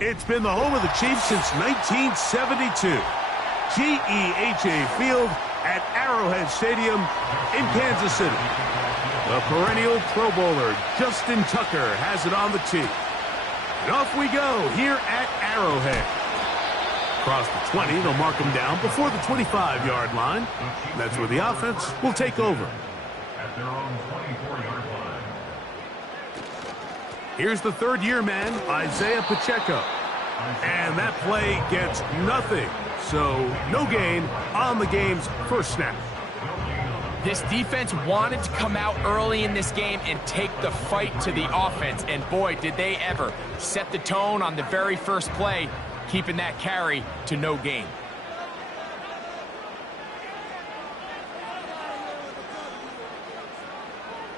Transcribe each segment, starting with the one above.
It's been the home of the Chiefs since 1972. GEHA Field at Arrowhead Stadium in Kansas City. The perennial Pro Bowler, Justin Tucker, has it on the tee. And off we go here at Arrowhead. Across the 20, they'll mark him down before the 25-yard line. That's where the offense will take over. At their own 24-yard line. Here's the third-year man, Isaiah Pacheco. And that play gets nothing. So no gain on the game's first snap. This defense wanted to come out early in this game and take the fight to the offense. And boy, did they ever set the tone on the very first play, keeping that carry to no gain.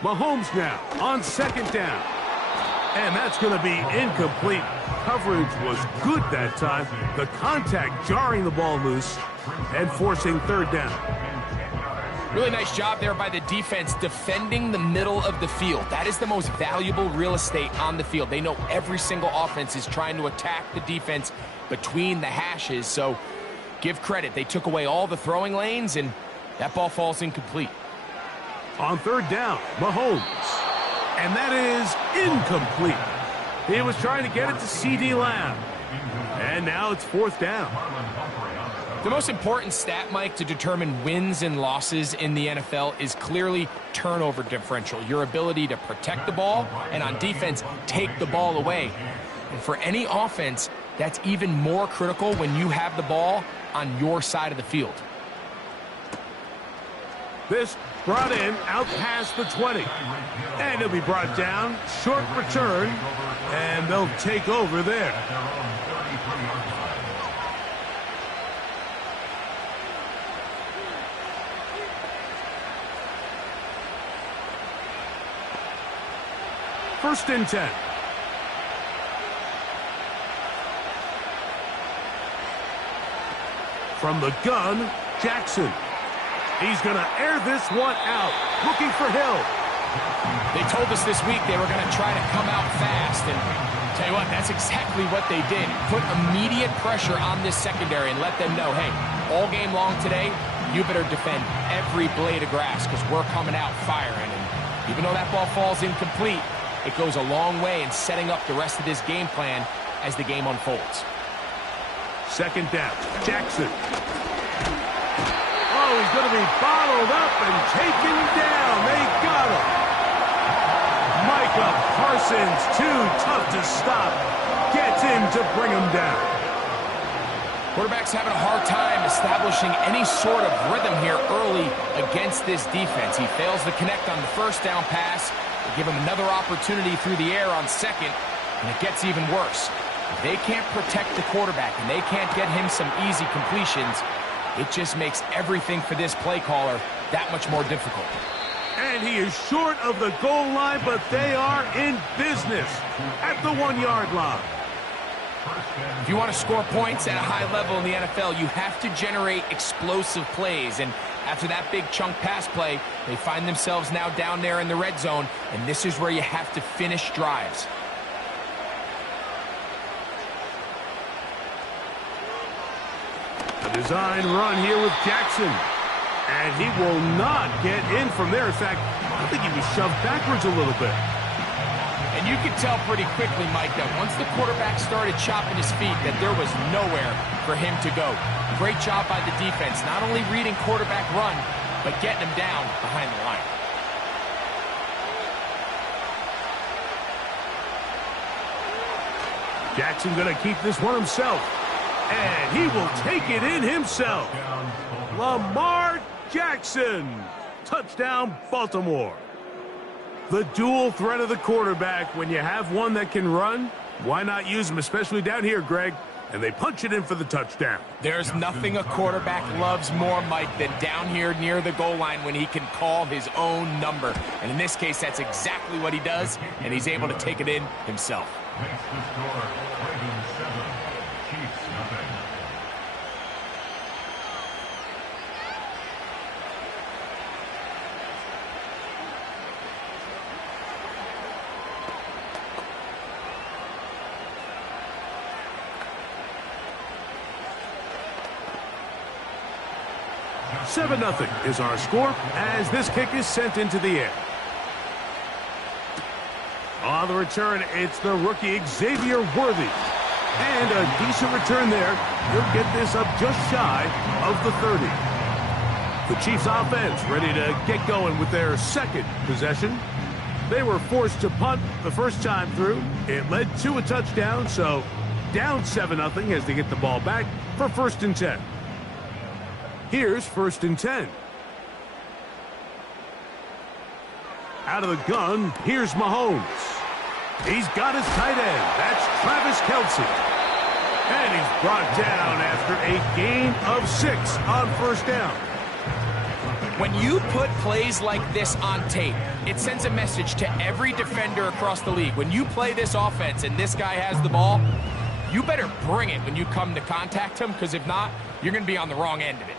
Mahomes now on second down. And that's going to be incomplete. Coverage was good that time. The contact jarring the ball loose and forcing third down. Really nice job there by the defense defending the middle of the field. That is the most valuable real estate on the field. They know every single offense is trying to attack the defense between the hashes. So give credit. They took away all the throwing lanes, and that ball falls incomplete. On third down, Mahomes. And that is incomplete. He was trying to get it to C.D. Lamb. And now it's fourth down. The most important stat, Mike, to determine wins and losses in the NFL is clearly turnover differential. Your ability to protect the ball and on defense, take the ball away. And for any offense, that's even more critical when you have the ball on your side of the field. This brought in out past the 20. And he'll be brought down. Short return. And they'll take over there. First and 10. From the gun, Jackson. He's going to air this one out, looking for Hill. They told us this week they were going to try to come out fast, and tell you what, that's exactly what they did. Put immediate pressure on this secondary and let them know, hey, all game long today, you better defend every blade of grass because we're coming out firing. And even though that ball falls incomplete, it goes a long way in setting up the rest of this game plan as the game unfolds. Second down, Jackson. Oh, he's going to be bottled up and taken down. They got him. Micah Parsons, too tough to stop. Gets in to bring him down. Quarterback's having a hard time establishing any sort of rhythm here early against this defense. He fails to connect on the first down pass. They give him another opportunity through the air on second, and it gets even worse. If they can't protect the quarterback and they can't get him some easy completions, it just makes everything for this play caller that much more difficult. And he is short of the goal line, but they are in business at the 1-yard line. If you want to score points at a high level in the NFL, you have to generate explosive plays. And after that big chunk pass play, they find themselves now down there in the red zone, and this is where you have to finish drives. A design run here with Jackson. And he will not get in from there. In fact, I think he was shoved backwards a little bit. And you could tell pretty quickly, Mike, that once the quarterback started chopping his feet, that there was nowhere for him to go. Great job by the defense, not only reading quarterback run, but getting him down behind the line. Jackson going to keep this one himself. And he will take it in himself. Lamar Jackson. Touchdown, Baltimore. The dual threat of the quarterback. When you have one that can run, why not use him, especially down here, Greg? And they punch it in for the touchdown. There's nothing a quarterback loves more, Mike, than down here near the goal line when he can call his own number. And in this case, that's exactly what he does, and he's able to take it in himself. Makes the score Ravens 7, Chiefs nothing. Seven 0 is our score as this kick is sent into the air. On the return, it's the rookie Xavier Worthy. And a decent return there. He'll get this up just shy of the 30. The Chiefs offense ready to get going with their second possession. They were forced to punt the first time through. It led to a touchdown, so down 7 0 as they get the ball back for 1st and 10. Here's 1st and 10. Out of the gun, here's Mahomes. He's got his tight end. That's Travis Kelce. And he's brought down after a gain of 6 on 1st down. When you put plays like this on tape, it sends a message to every defender across the league. When you play this offense and this guy has the ball, you better bring it when you come to contact him, because if not, you're going to be on the wrong end of it.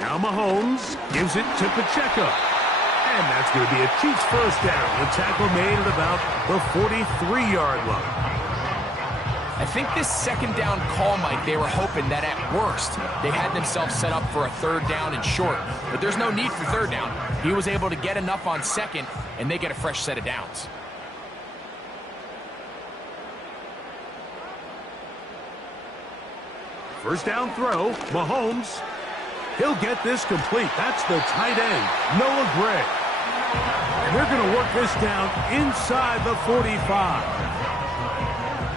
Now Mahomes gives it to Pacheco. And that's going to be a Chiefs 1st down. The tackle made at about the 43-yard line. I think this 2nd down call, Mike, they were hoping that at worst they had themselves set up for a 3rd down and short. But there's no need for 3rd down. He was able to get enough on 2nd, and they get a fresh set of downs. First down throw, Mahomes. He'll get this complete. That's the tight end, Noah Gray. And they're going to work this down inside the 45.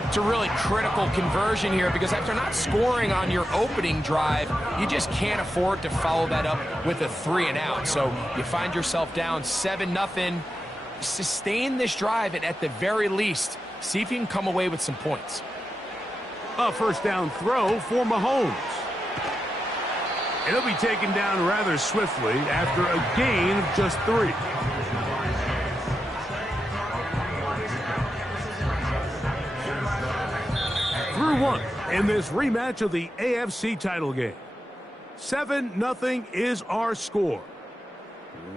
It's a really critical conversion here, because after not scoring on your opening drive, you just can't afford to follow that up with a 3 and out. So you find yourself down 7-0. Sustain this drive, and at the very least, see if you can come away with some points. A first down throw for Mahomes. And he'll be taken down rather swiftly after a gain of just 3. Through 1 in this rematch of the AFC title game. 7-0 is our score.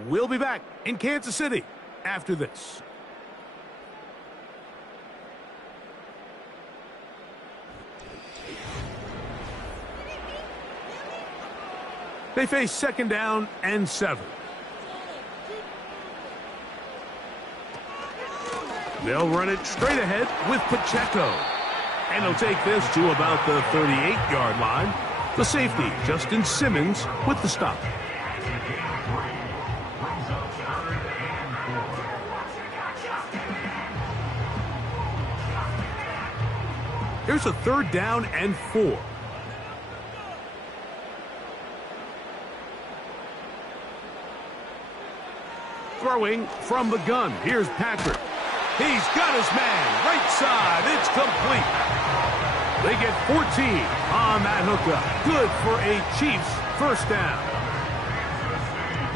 We'll be back in Kansas City after this. They face 2nd down and 7. They'll run it straight ahead with Pacheco. And he'll take this to about the 38-yard line. The safety, Justin Simmons, with the stop. Here's a 3rd down and 4. Throwing from the gun. Here's Patrick. He's got his man. Right side. It's complete. They get 14 on that hookup. Good for a Chiefs 1st down.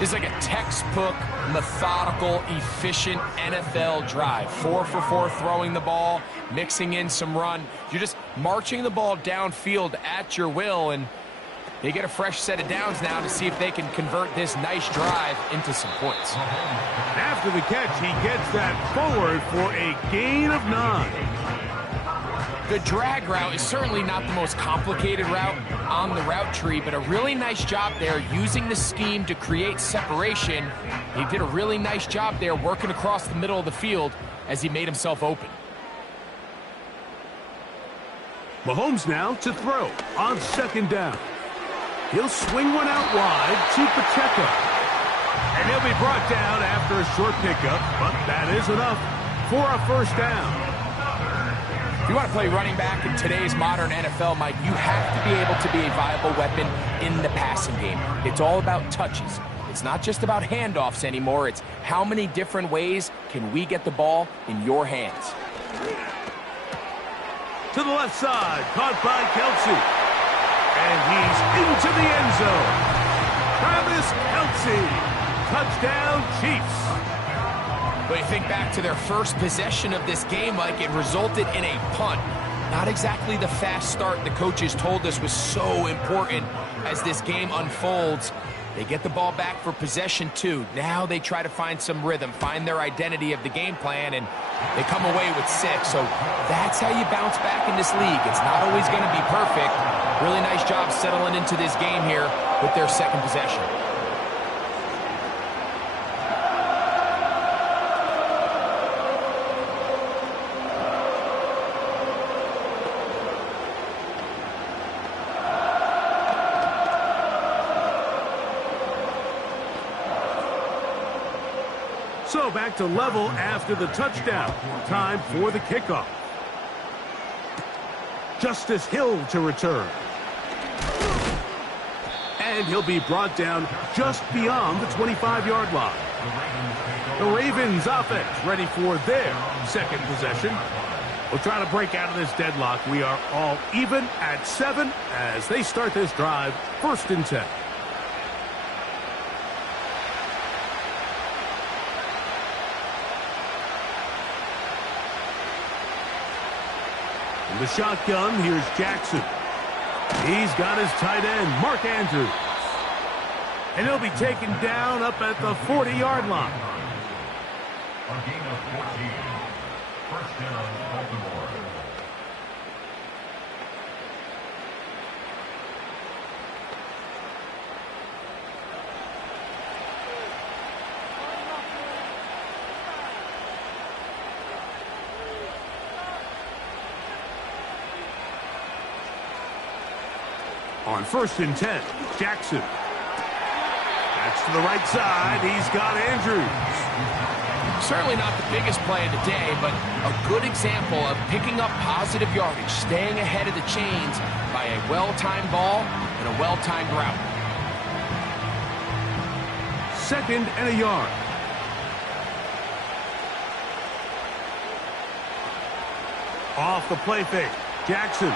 It's like a textbook, methodical, efficient NFL drive. 4 for 4 throwing the ball, mixing in some run. You're just marching the ball downfield at your will, and they get a fresh set of downs now to see if they can convert this nice drive into some points. After the catch, he gets that forward for a gain of 9. The drag route is certainly not the most complicated route on the route tree, but a really nice job there using the scheme to create separation. He did a really nice job there working across the middle of the field as he made himself open. Mahomes now to throw on 2nd down. He'll swing one out wide to Pacheco. And he'll be brought down after a short pickup, but that is enough for a first down. If you want to play running back in today's modern NFL, Mike, you have to be able to be a viable weapon in the passing game. It's all about touches. It's not just about handoffs anymore. It's how many different ways can we get the ball in your hands. To the left side, caught by Kelce. And he's into the end zone. Travis Kelce, touchdown Chiefs. But you think back to their first possession of this game, Mike, it resulted in a punt. Not exactly the fast start the coaches told us was so important as this game unfolds. They get the ball back for possession 2. Now they try to find some rhythm, find their identity of the game plan, and they come away with 6. So that's how you bounce back in this league. It's not always going to be perfect. Really nice job settling into this game here with their second possession. So back to level after the touchdown. Time for the kickoff. Justice Hill to return. And he'll be brought down just beyond the 25-yard line. The Ravens offense ready for their second possession. We'll try to break out of this deadlock. We are all even at 7 as they start this drive, 1st and 10. In the shotgun, here's Jackson. He's got his tight end, Mark Andrews. And he'll be taken down up at the 40-yard line. A gain of 14. First down, Baltimore. On 1st and 10, Jackson. That's to the right side. He's got Andrews. Certainly not the biggest play of the day, but a good example of picking up positive yardage, staying ahead of the chains by a well-timed ball and a well-timed route. 2nd and a yard. Off the play fake, Jackson.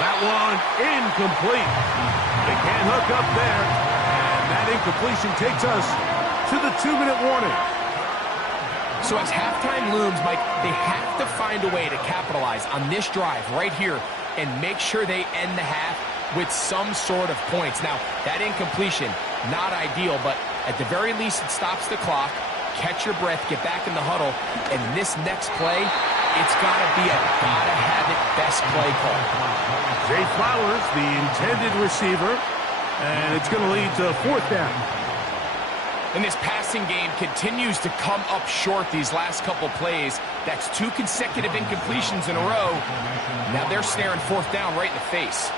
That one incomplete. They can't hook up there. And that incompletion takes us to the 2-minute warning. So as halftime looms, Mike, they have to find a way to capitalize on this drive right here and make sure they end the half with some sort of points. Now, that incompletion, not ideal, but at the very least it stops the clock. Catch your breath, get back in the huddle, and this next play, it's got to be a gotta-have-it best play call. Zay Flowers, the intended receiver, and it's going to lead to 4th down. And this passing game continues to come up short these last couple plays. That's 2 consecutive incompletions in a row. Now they're staring 4th down right in the face.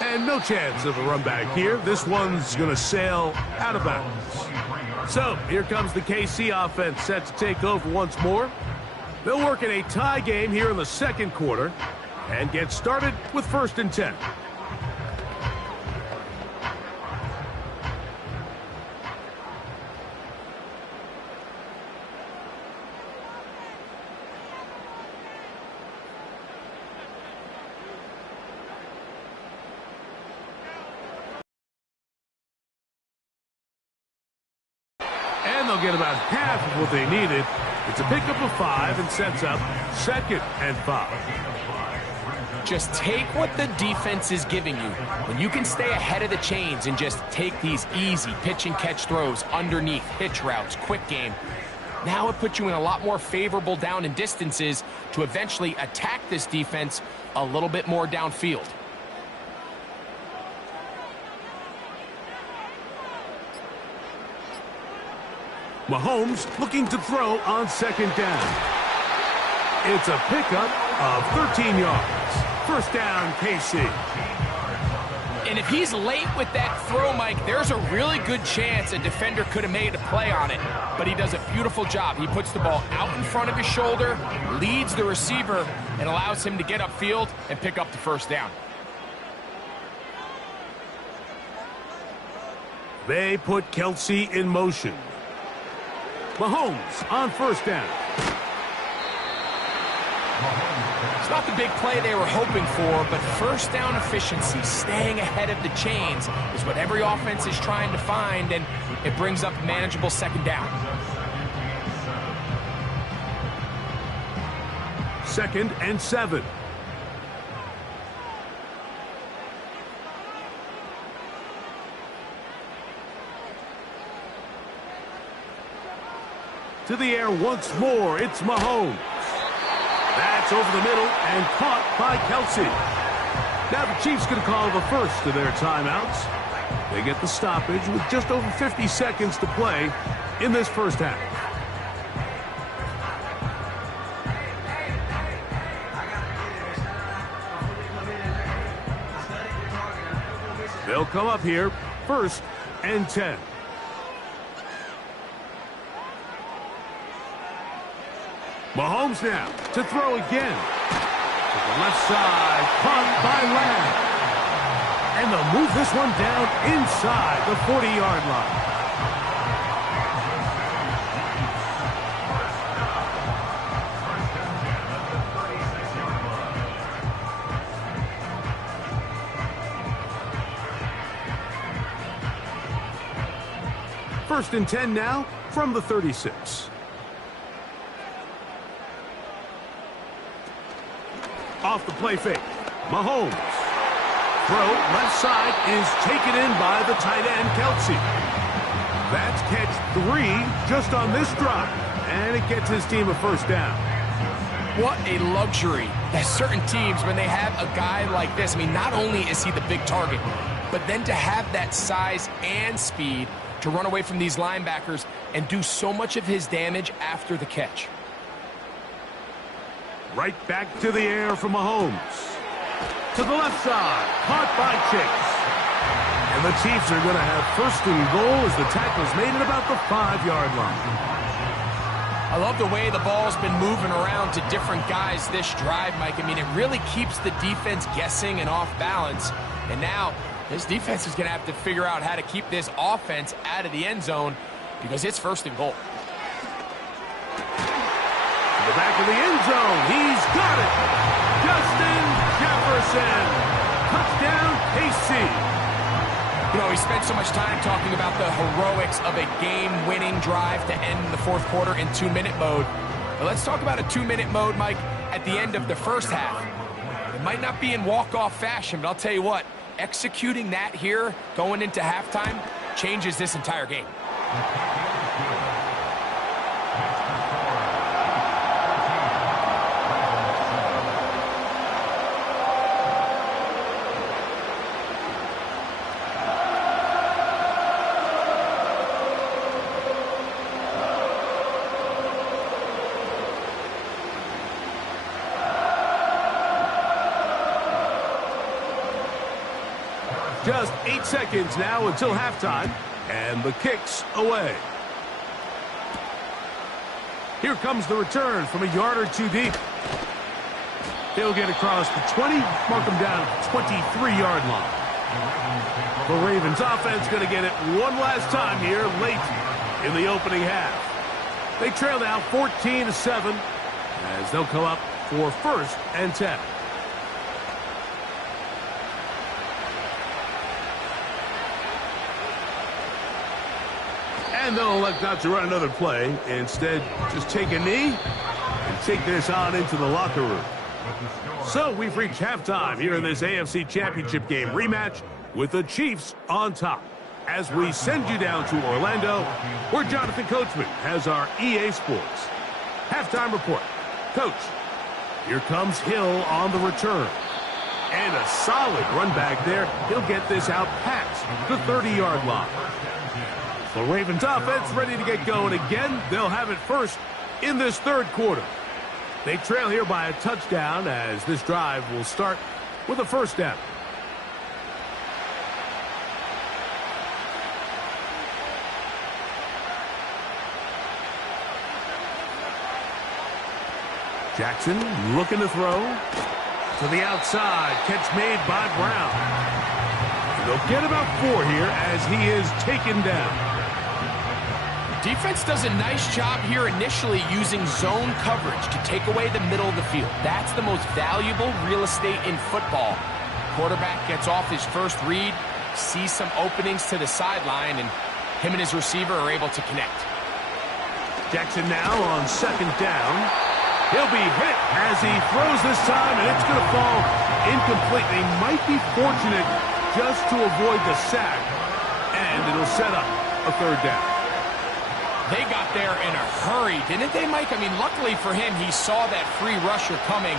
And no chance of a run back here. This one's going to sail out of bounds. So here comes the KC offense set to take over once more. They'll work in a tie game here in the 2nd quarter and get started with 1st and 10. And they'll get about half of what they needed. It's a pickup of 5 and sets up 2nd and 5. Just take what the defense is giving you. When you can stay ahead of the chains and just take these easy pitch and catch throws underneath, hitch routes, quick game, now it puts you in a lot more favorable down and distances to eventually attack this defense a little bit more downfield. Mahomes looking to throw on 2nd down. It's a pickup of 13 yards. 1st down, KC. And if he's late with that throw, Mike, there's a really good chance a defender could have made a play on it. But he does a beautiful job. He puts the ball out in front of his shoulder, leads the receiver, and allows him to get upfield and pick up the first down. They put Kelce in motion. Mahomes on first down. It's not the big play they were hoping for, but first down efficiency, staying ahead of the chains, is what every offense is trying to find, and it brings up a manageable second down. 2nd and 7. To the air once more, it's Mahomes. That's over the middle and caught by Kelce. Now the Chiefs going to call the first of their timeouts. They get the stoppage with just over 50 seconds to play in this first half. They'll come up here, 1st and 10. Mahomes now to throw again. To the left side, caught by Lamb. And they'll move this one down inside the 40-yard line. First and 10 now from the 36. Off the play fake. Mahomes. Throw left side is taken in by the tight end, Kelce. That's catch 3 just on this drive. And it gets his team a first down. What a luxury that certain teams, when they have a guy like this, I mean, not only is he the big target, but then to have that size and speed to run away from these linebackers and do so much of his damage after the catch. Right back to the air from Mahomes. To the left side, caught by Chase. And the Chiefs are going to have 1st and goal as the tackle's made at about the 5-yard line. I love the way the ball's been moving around to different guys this drive, Mike. I mean, it really keeps the defense guessing and off balance. And now this defense is going to have to figure out how to keep this offense out of the end zone because it's 1st and goal. The back of the end zone. He's got it. Justin Jefferson. Touchdown, KC. You know, we spent so much time talking about the heroics of a game-winning drive to end the 4th quarter in 2-minute mode. But let's talk about a 2-minute mode, Mike, at the end of the first half. It might not be in walk-off fashion, but I'll tell you what, executing that here going into halftime changes this entire game. Just 8 seconds now until halftime, and the kick's away. Here comes the return from a yard or 2 deep. He'll get across the 20, mark him down at the 23-yard line. The Ravens offense going to get it one last time here late in the opening half. They trail now 14-7 as they'll come up for 1st and 10. And they'll elect not to run another play. Instead, just take a knee and take this on into the locker room. So we've reached halftime here in this AFC Championship game rematch with the Chiefs on top. As we send you down to Orlando, where Jonathan Coachman has our EA Sports halftime report. Coach, here comes Hill on the return. And a solid run back there. He'll get this out past the 30-yard line. The Ravens offense ready to get going again. They'll have it first in this 3rd quarter. They trail here by a touchdown as this drive will start with a first down. Jackson looking to throw. To the outside. Catch made by Brown. They'll get about 4 here as he is taken down. Defense does a nice job here initially using zone coverage to take away the middle of the field. That's the most valuable real estate in football. Quarterback gets off his first read, sees some openings to the sideline, and him and his receiver are able to connect. Jackson now on second down. He'll be hit as he throws this time, and it's going to fall incomplete. They might be fortunate just to avoid the sack, and it'll set up a third down. They got there in a hurry, didn't they, Mike? I mean, luckily for him, he saw that free rusher coming,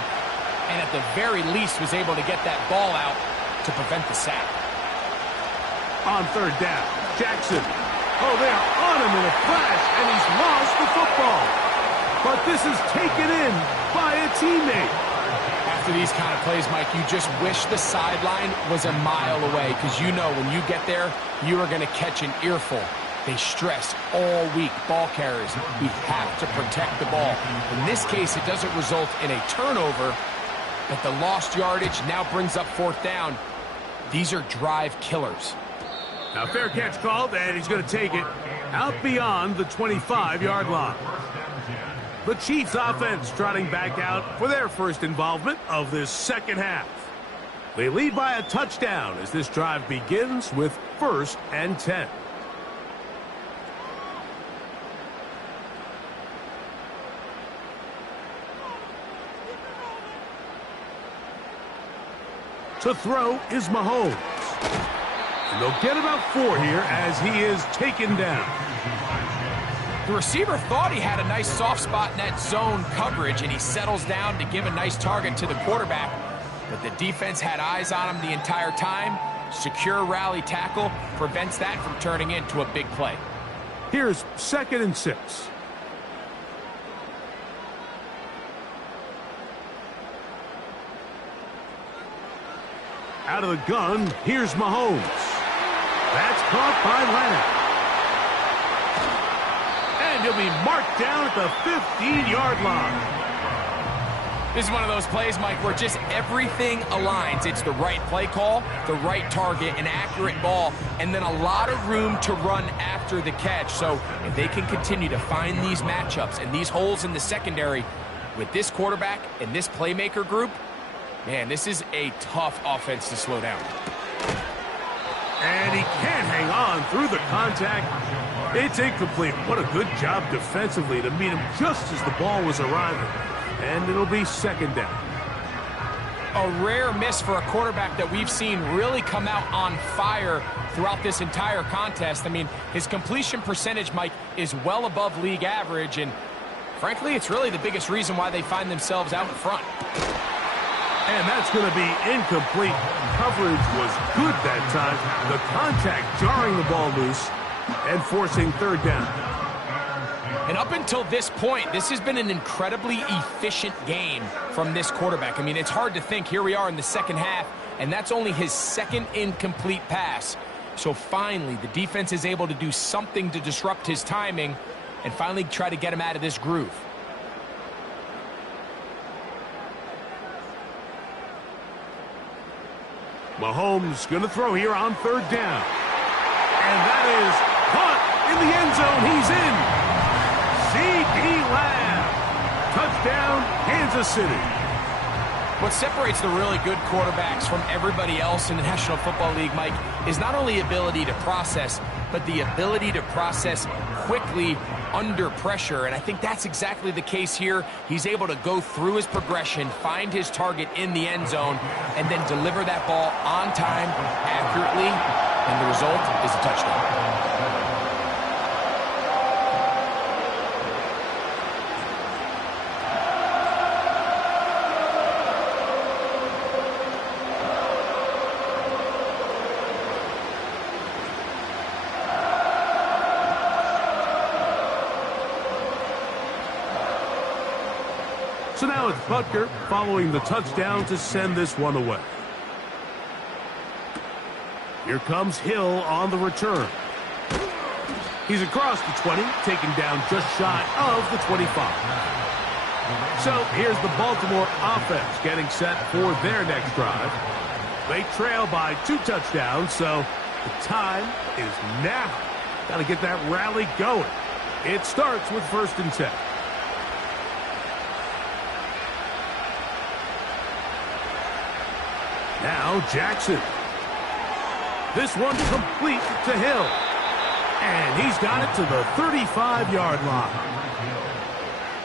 and at the very least was able to get that ball out to prevent the sack. On third down, Jackson. Oh, they are on him in a flash, and he's lost the football. But this is taken in by a teammate. After these kind of plays, Mike, you just wish the sideline was a mile away, because you know when you get there, you are going to catch an earful. They stress all week, ball carriers. We have to protect the ball. In this case, it doesn't result in a turnover, but the lost yardage now brings up fourth down. These are drive killers. Now, fair catch called, and he's going to take it out beyond the 25-yard line. The Chiefs offense trotting back out for their first involvement of this second half. They lead by a touchdown as this drive begins with 1st and 10. To throw is Mahomes. And they'll get about 4 here as he is taken down. The receiver thought he had a nice soft spot in that zone coverage, and he settles down to give a nice target to the quarterback. But the defense had eyes on him the entire time. Secure rally tackle prevents that from turning into a big play. Here's 2nd and 6. Out of the gun, here's Mahomes. That's caught by Leonard. And he'll be marked down at the 15-yard line. This is one of those plays, Mike, where just everything aligns. It's the right play call, the right target, an accurate ball, and then a lot of room to run after the catch. So if they can continue to find these matchups and these holes in the secondary with this quarterback and this playmaker group, man, this is a tough offense to slow down. And he can't hang on through the contact. It's incomplete. What a good job defensively to meet him just as the ball was arriving. And it'll be 2nd down. A rare miss for a quarterback that we've seen really come out on fire throughout this entire contest. I mean, his completion percentage, Mike, is well above league average. And frankly, it's really the biggest reason why they find themselves out in front. And that's going to be incomplete. Coverage was good that time. The contact jarring the ball loose and forcing 3rd down. And up until this point, this has been an incredibly efficient game from this quarterback. I mean, it's hard to think. Here we are in the second half, and that's only his 2nd incomplete pass. So finally, the defense is able to do something to disrupt his timing and finally try to get him out of this groove. Mahomes going to throw here on 3rd down. And that is caught in the end zone. He's in. CeeDee Lamb. Touchdown, Kansas City. What separates the really good quarterbacks from everybody else in the National Football League, Mike, is not only ability to process, but the ability to process quickly under pressure. And I think that's exactly the case here. He's able to go through his progression, find his target in the end zone, and then deliver that ball on time, accurately, and the result is a touchdown. So now it's Butker following the touchdown to send this one away. Here comes Hill on the return. He's across the 20, taken down just shy of the 25. So here's the Baltimore offense getting set for their next drive. They trail by 2 touchdowns, so the time is now. Got to get that rally going. It starts with 1st and 10. Now Jackson. This one complete to Hill. And he's got it to the 35-yard line.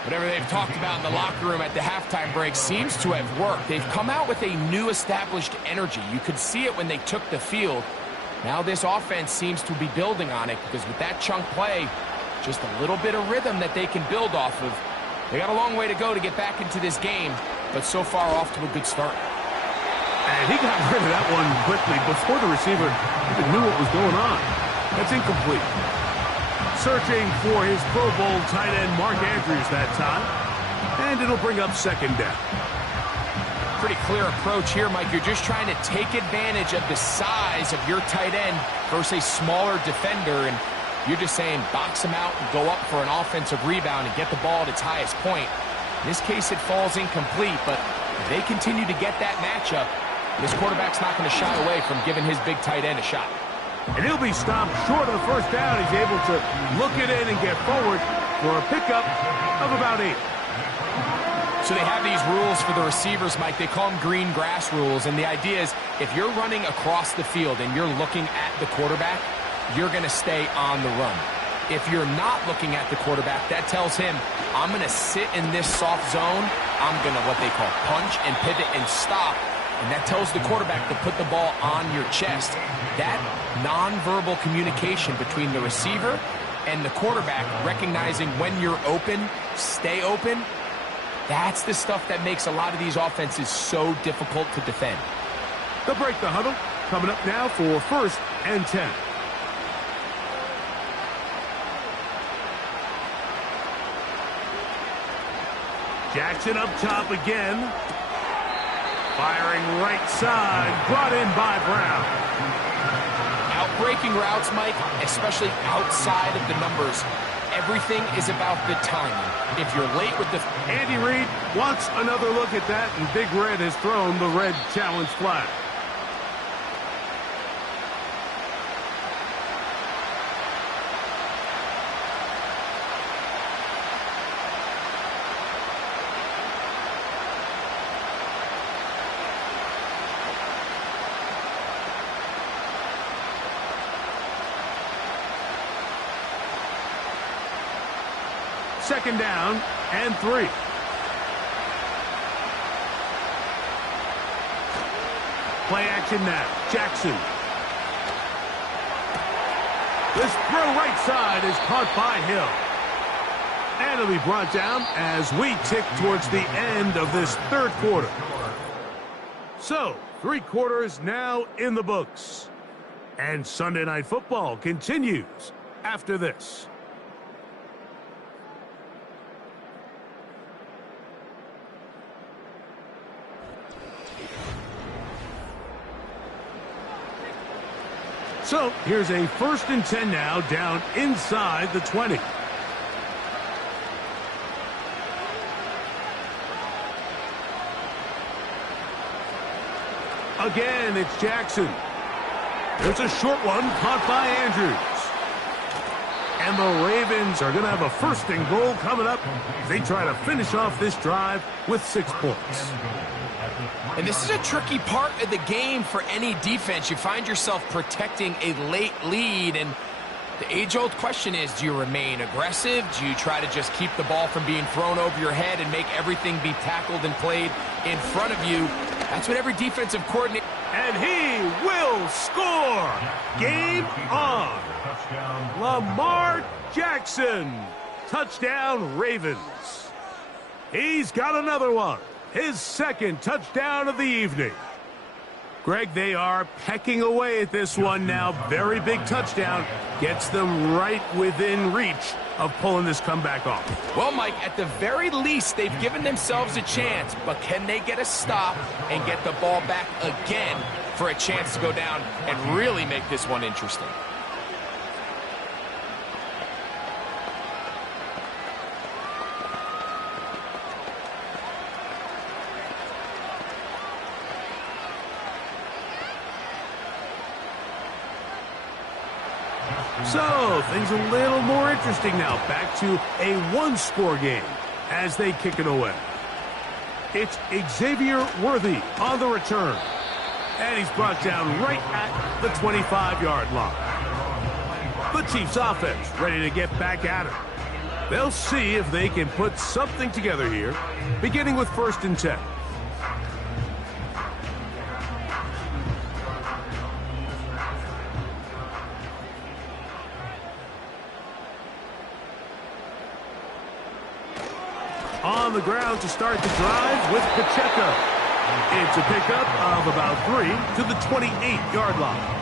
Whatever they've talked about in the locker room at the halftime break seems to have worked. They've come out with a new established energy. You could see it when they took the field. Now this offense seems to be building on it because with that chunk play, just a little bit of rhythm that they can build off of. They got a long way to go to get back into this game, but so far off to a good start. And he got rid of that one quickly before the receiver even knew what was going on. That's incomplete. Searching for his Pro Bowl tight end Mark Andrews that time. And it'll bring up 2nd down. Pretty clear approach here, Mike. You're just trying to take advantage of the size of your tight end versus a smaller defender. And you're just saying box him out and go up for an offensive rebound and get the ball at its highest point. In this case, it falls incomplete, but if they continue to get that matchup, this quarterback's not going to shy away from giving his big tight end a shot. And he'll be stopped short of 1st down. He's able to look it in and get forward for a pickup of about 8. So they have these rules for the receivers, Mike. They call them green grass rules. And the idea is if you're running across the field and you're looking at the quarterback, you're going to stay on the run. If you're not looking at the quarterback, that tells him, I'm going to sit in this soft zone. I'm going to what they call punch and pivot and stop. And that tells the quarterback to put the ball on your chest. That nonverbal communication between the receiver and the quarterback, recognizing when you're open, stay open, that's the stuff that makes a lot of these offenses so difficult to defend. They'll break the huddle. Coming up now for 1st and 10. Jackson up top again. Firing right side, brought in by Brown. Outbreaking routes, Mike, especially outside of the numbers, everything is about the timing. If you're late with the... Andy Reid wants another look at that, and Big Red has thrown the red challenge flag. Second down and 3. Play action now. Jackson. This throw right side is caught by Hill. And it'll be brought down as we tick towards the end of this 3rd quarter. So, 3 quarters now in the books. And Sunday Night Football continues after this. So here's a 1st and 10 now, down inside the 20. Again, it's Jackson. There's a short one caught by Andrews. And the Ravens are going to have a 1st and goal coming up. They try to finish off this drive with 6 points. And this is a tricky part of the game for any defense. You find yourself protecting a late lead, and the age-old question is, do you remain aggressive? Do you try to just keep the ball from being thrown over your head and make everything be tackled and played in front of you? That's what every defensive coordinator... And he will score! Game on! Lamar Jackson! Touchdown, Ravens. He's got another one. His 2nd touchdown of the evening. Greg, they are pecking away at this one now. Very big touchdown. Gets them right within reach of pulling this comeback off. Well, Mike, at the very least, they've given themselves a chance. But can they get a stop and get the ball back again for a chance to go down and really make this one interesting? So, things a little more interesting now. Back to a one-score game as they kick it away. It's Xavier Worthy on the return. And he's brought down right at the 25-yard line. The Chiefs offense ready to get back at it. They'll see if they can put something together here, beginning with 1st and 10. On the ground to start the drive with Pacheco. It's a pickup of about 3 to the 28-yard line.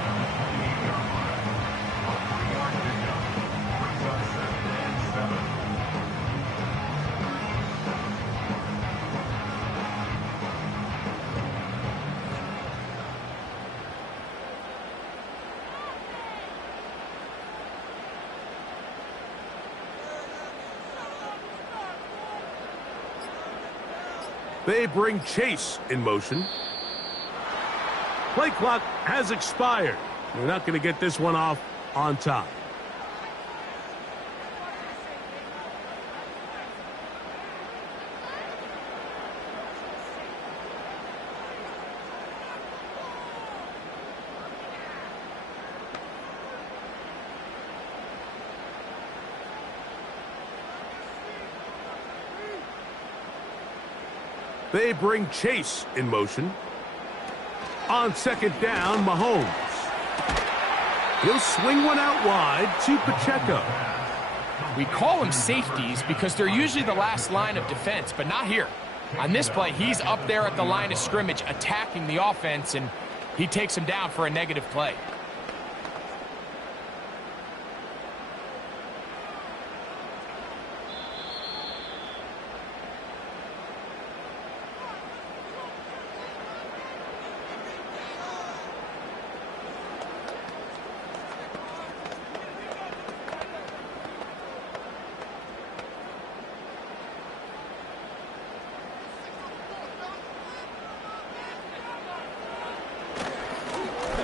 They bring Chase in motion. Play clock has expired. They're not going to get this one off on time. They bring Chase in motion. On 2nd down, Mahomes. He'll swing one out wide to Pacheco. We call them safeties because they're usually the last line of defense, but not here. On this play, he's up there at the line of scrimmage attacking the offense, and he takes him down for a negative play.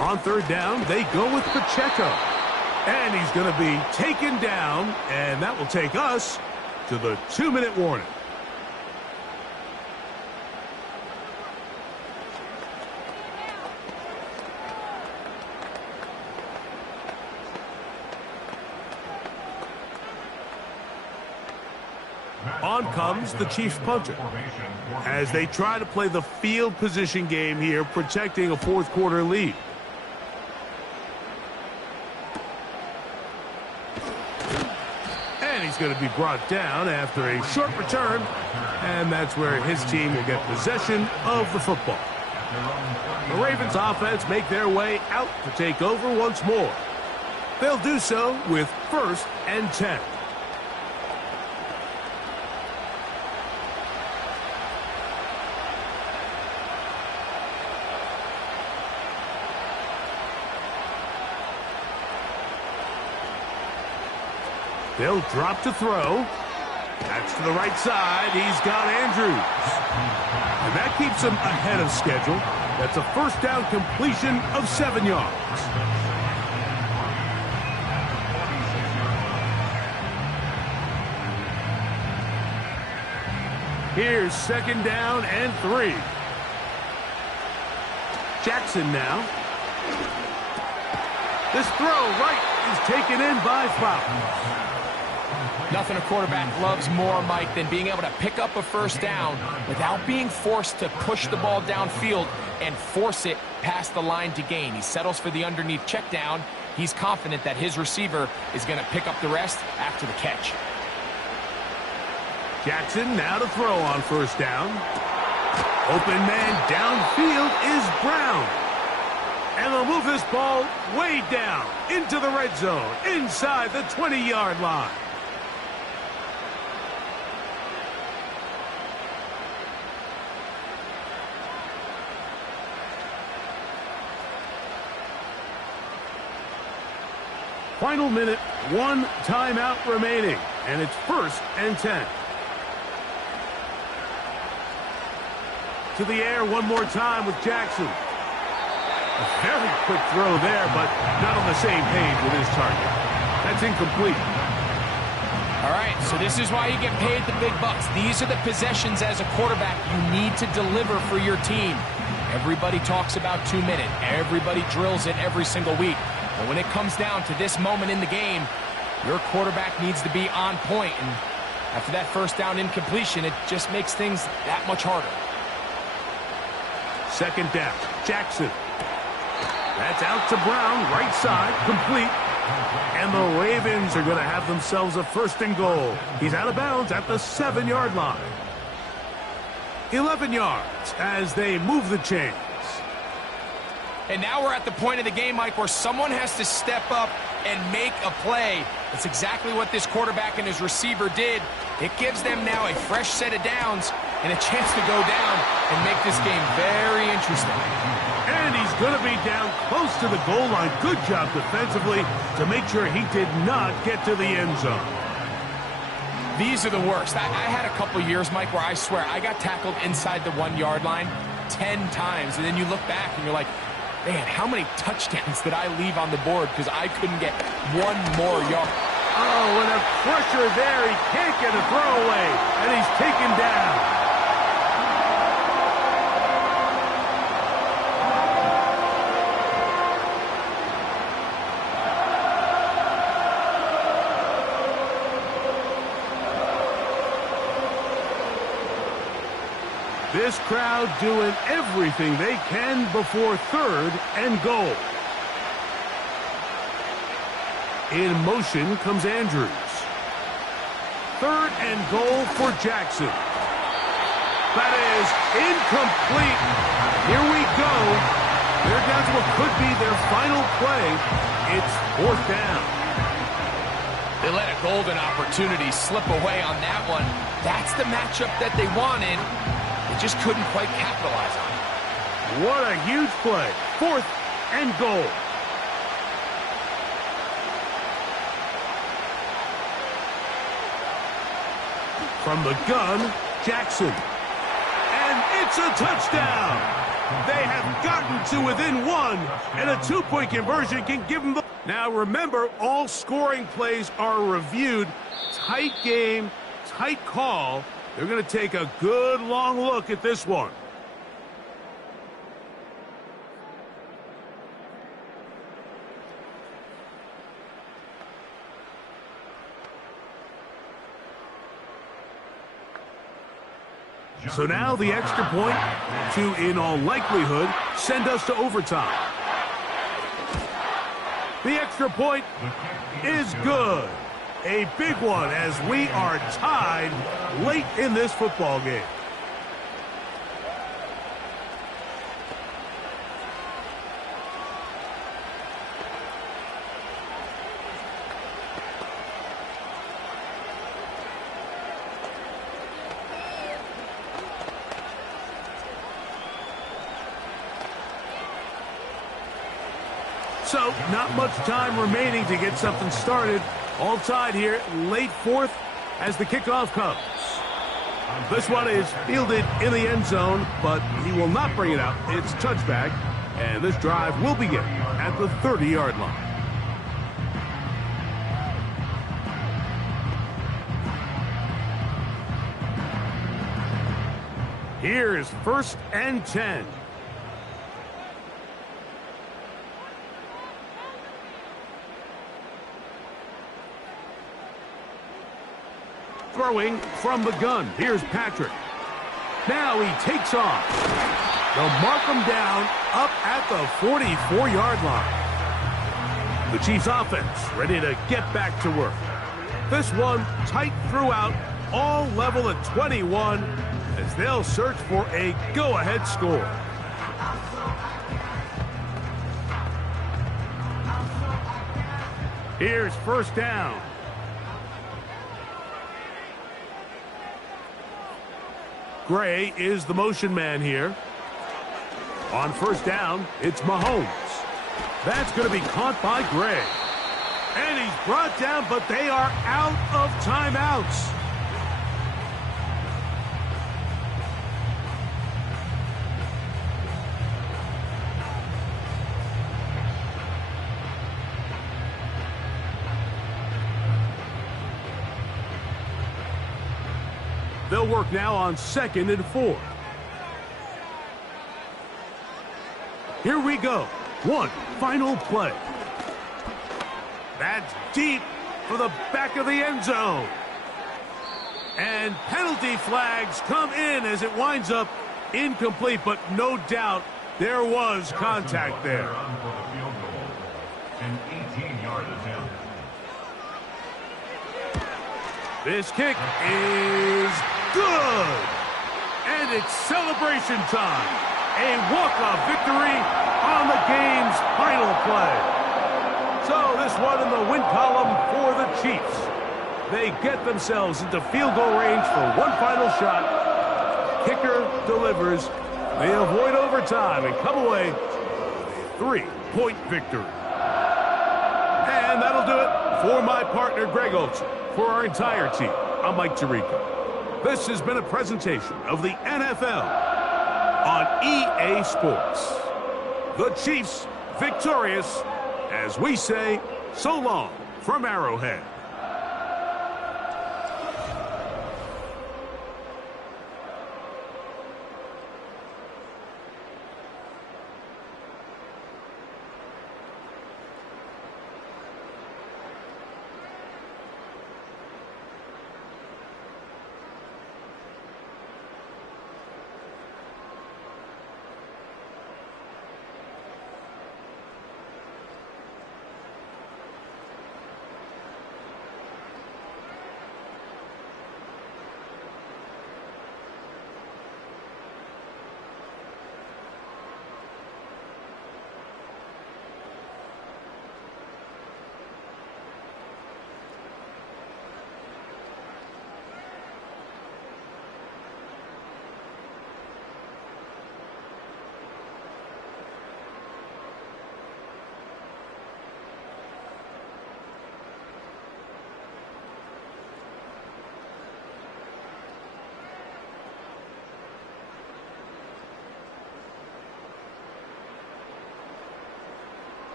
On 3rd down, they go with Pacheco. And he's going to be taken down, and that will take us to the 2-minute warning. On comes the Chiefs punter as they try to play the field position game here, protecting a 4th quarter lead. And he's going to be brought down after a short return, and that's where his team will get possession of the football. The Ravens offense make their way out to take over once more. They'll do so with 1st and 10. They'll drop to throw. That's to the right side. He's got Andrews. And that keeps him ahead of schedule. That's a 1st down completion of 7 yards. Here's 2nd down and 3. Jackson now. This throw right is taken in by Flowers. Nothing a quarterback loves more, Mike, than being able to pick up a 1st down without being forced to push the ball downfield and force it past the line to gain. He settles for the underneath check down. He's confident that his receiver is going to pick up the rest after the catch. Jackson now to throw on 1st down. Open man downfield is Brown. And they'll move this ball way down into the red zone, inside the 20-yard line. Final minute, 1 timeout remaining, and it's 1st and 10. To the air one more time with Jackson. A very quick throw there, but not on the same page with his target. That's incomplete. All right, so this is why you get paid the big bucks. These are the possessions as a quarterback you need to deliver for your team. Everybody talks about 2 minutes. Everybody drills it every single week. But when it comes down to this moment in the game, your quarterback needs to be on point. And after that first down incompletion, it just makes things that much harder. Second down, Jackson. That's out to Brown, right side, complete. And the Ravens are going to have themselves a 1st and goal. He's out of bounds at the 7-yard line. 11 yards as they move the chains. And now we're at the point of the game, Mike, where someone has to step up and make a play. That's exactly what this quarterback and his receiver did. It gives them now a fresh set of downs and a chance to go down and make this game very interesting. And he's going to be down close to the goal line. Good job defensively to make sure he did not get to the end zone. These are the worst. I had a couple years, Mike, where I swear I got tackled inside the 1-yard line 10 times. And then you look back and you're like, man, how many touchdowns did I leave on the board because I couldn't get one more yard? Oh, and a pressure there. He can't get a throwaway, and he's taken down. This crowd doing everything they can before 3rd and goal. In motion comes Andrews. 3rd and goal for Jackson. That is incomplete. Here we go. They're down to what could be their final play. It's 4th down. They let a golden opportunity slip away on that one. That's the matchup that they wanted. They just couldn't quite capitalize on it. What a huge play. 4th and goal. From the gun, Jackson. And it's a touchdown. They have gotten to within 1, and a 2-point conversion can give them the... Now remember, all scoring plays are reviewed. Tight game, tight call. They're going to take a good long look at this one. So now the extra point to, in all likelihood, send us to overtime. The extra point is good. A big one as we are tied late in this football game. So, not much time remaining to get something started. All tied here, late 4th as the kickoff comes. This one is fielded in the end zone, but he will not bring it out. It's touchback, and this drive will begin at the 30-yard line. Here is 1st and 10. Throwing from the gun. Here's Patrick. Now he takes off. They'll mark him down up at the 44-yard line. The Chiefs offense ready to get back to work. This one tight throughout, all level at 21 as they'll search for a go-ahead score. Here's 1st down. Gray is the motion man here. On 1st down, it's Mahomes. That's going to be caught by Gray. And he's brought down, but they are out of timeouts. They'll work now on 2nd and 4. Here we go. One final play. That's deep for the back of the end zone. And penalty flags come in as it winds up incomplete, but no doubt there was contact there. An 18-yard attempt. This kick is good. And it's celebration time. A walk-off victory on the game's final play. So this one in the win column for the Chiefs. They get themselves into field goal range for one final shot. Kicker delivers. They avoid overtime and come away with a 3-point victory. And that'll do it for my partner, Greg Olson. For our entire team, I'm Mike Tirico. This has been a presentation of the NFL on EA Sports. The Chiefs victorious, as we say, so long from Arrowhead.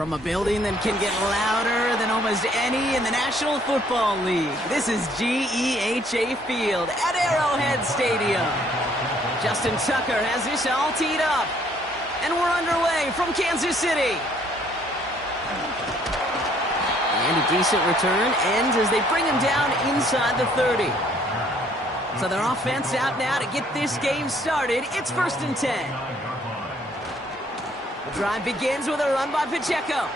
From a building that can get louder than almost any in the National Football League, this is GEHA Field at Arrowhead Stadium. Justin Tucker has this all teed up, and we're underway from Kansas City. And a decent return ends as they bring him down inside the 30. So their offense out now to get this game started. It's 1st and 10. The drive begins with a run by Pacheco.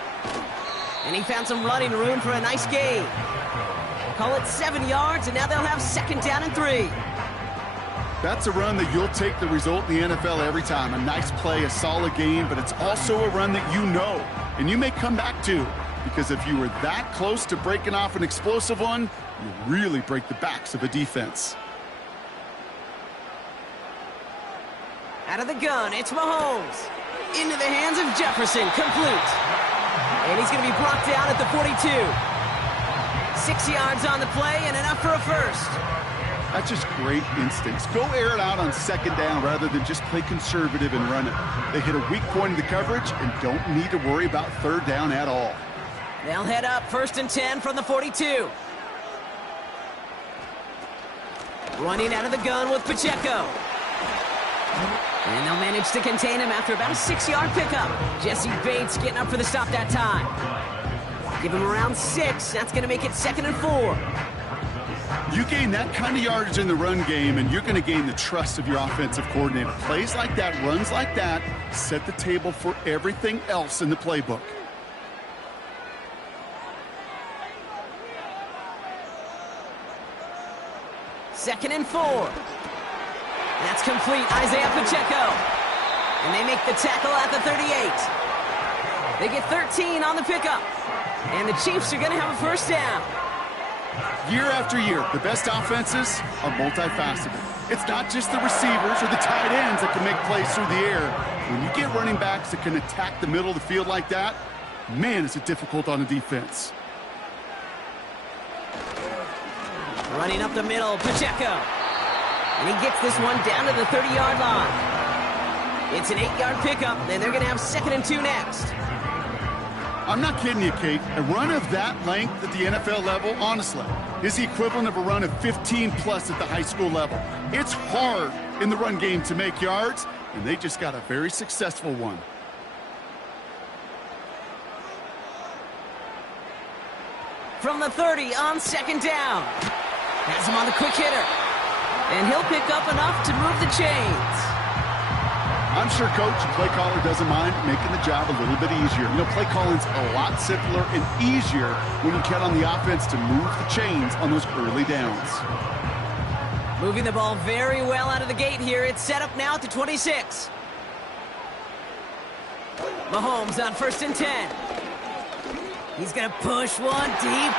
And he found some running room for a nice gain. Call it 7 yards, and now they'll have 2nd down and 3. That's a run that you'll take the result in the NFL every time. A nice play, a solid game, but it's also a run that you know, and you may come back to. Because if you were that close to breaking off an explosive one, you really break the backs of a defense. Out of the gun, it's Mahomes. Into the hands of Jefferson, complete. And he's going to be brought down at the 42. 6 yards on the play and enough for a first. That's just great instincts. Go air it out on 2nd down rather than just play conservative and run it. They hit a weak point in the coverage and don't need to worry about 3rd down at all. They'll head up 1st and 10 from the 42. Running out of the gun with Pacheco. And they'll manage to contain him after about a 6-yard pickup. Jesse Bates getting up for the stop that time. Give him around 6. That's going to make it 2nd and 4. You gain that kind of yardage in the run game, and you're going to gain the trust of your offensive coordinator. Plays like that, runs like that, set the table for everything else in the playbook. Second and 4. That's complete, Isaiah Pacheco. And they make the tackle at the 38. They get 13 on the pickup. And the Chiefs are going to have a 1st down. Year after year, the best offenses are multifaceted. It's not just the receivers or the tight ends that can make plays through the air. When you get running backs that can attack the middle of the field like that, man, is it difficult on the defense. Running up the middle, Pacheco. And he gets this one down to the 30-yard line. It's an 8-yard pickup, and they're going to have 2nd and 2 next. I'm not kidding you, Kate. A run of that length at the NFL level, honestly, is the equivalent of a run of 15-plus at the high school level. It's hard in the run game to make yards, and they just got a very successful one. From the 30 on 2nd down. Has him on the quick hitter. And he'll pick up enough to move the chains. I'm sure coach and play caller doesn't mind making the job a little bit easier. You know, play calling's a lot simpler and easier when you count on the offense to move the chains on those early downs. Moving the ball very well out of the gate here. It's set up now at the 26. Mahomes on 1st and 10. He's going to push one deep.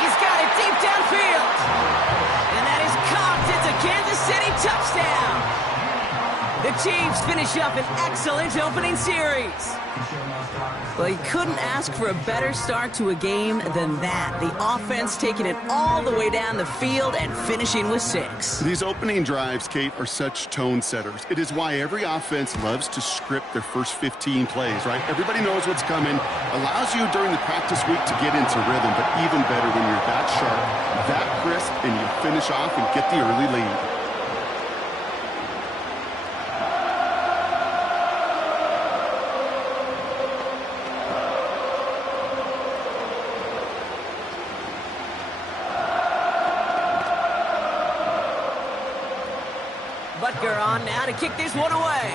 He's got it deep downfield. And that is caught. It's a Kansas City touchdown. The Chiefs finish up an excellent opening series. Well, you couldn't ask for a better start to a game than that. The offense taking it all the way down the field and finishing with 6. These opening drives, Kate, are such tone setters. It is why every offense loves to script their first 15 plays, right? Everybody knows what's coming. Allows you during the practice week to get into rhythm, but even better when you're that sharp, that crisp, and you finish off and get the early lead. Butker on now to kick this one away.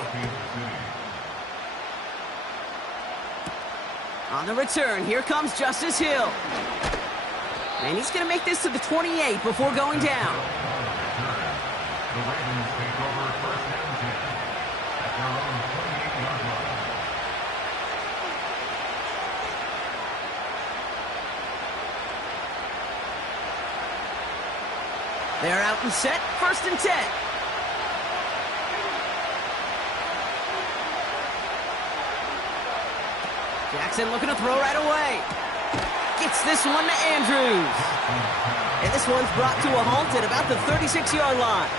On the return, here comes Justice Hill. And he's going to make this to the 28 before going down. The Ravens take over first and 10 at their own 28-yard line. They're out and set, first and 10. Jackson looking to throw right away. Gets this one to Andrews. And this one's brought to a halt at about the 36-yard line.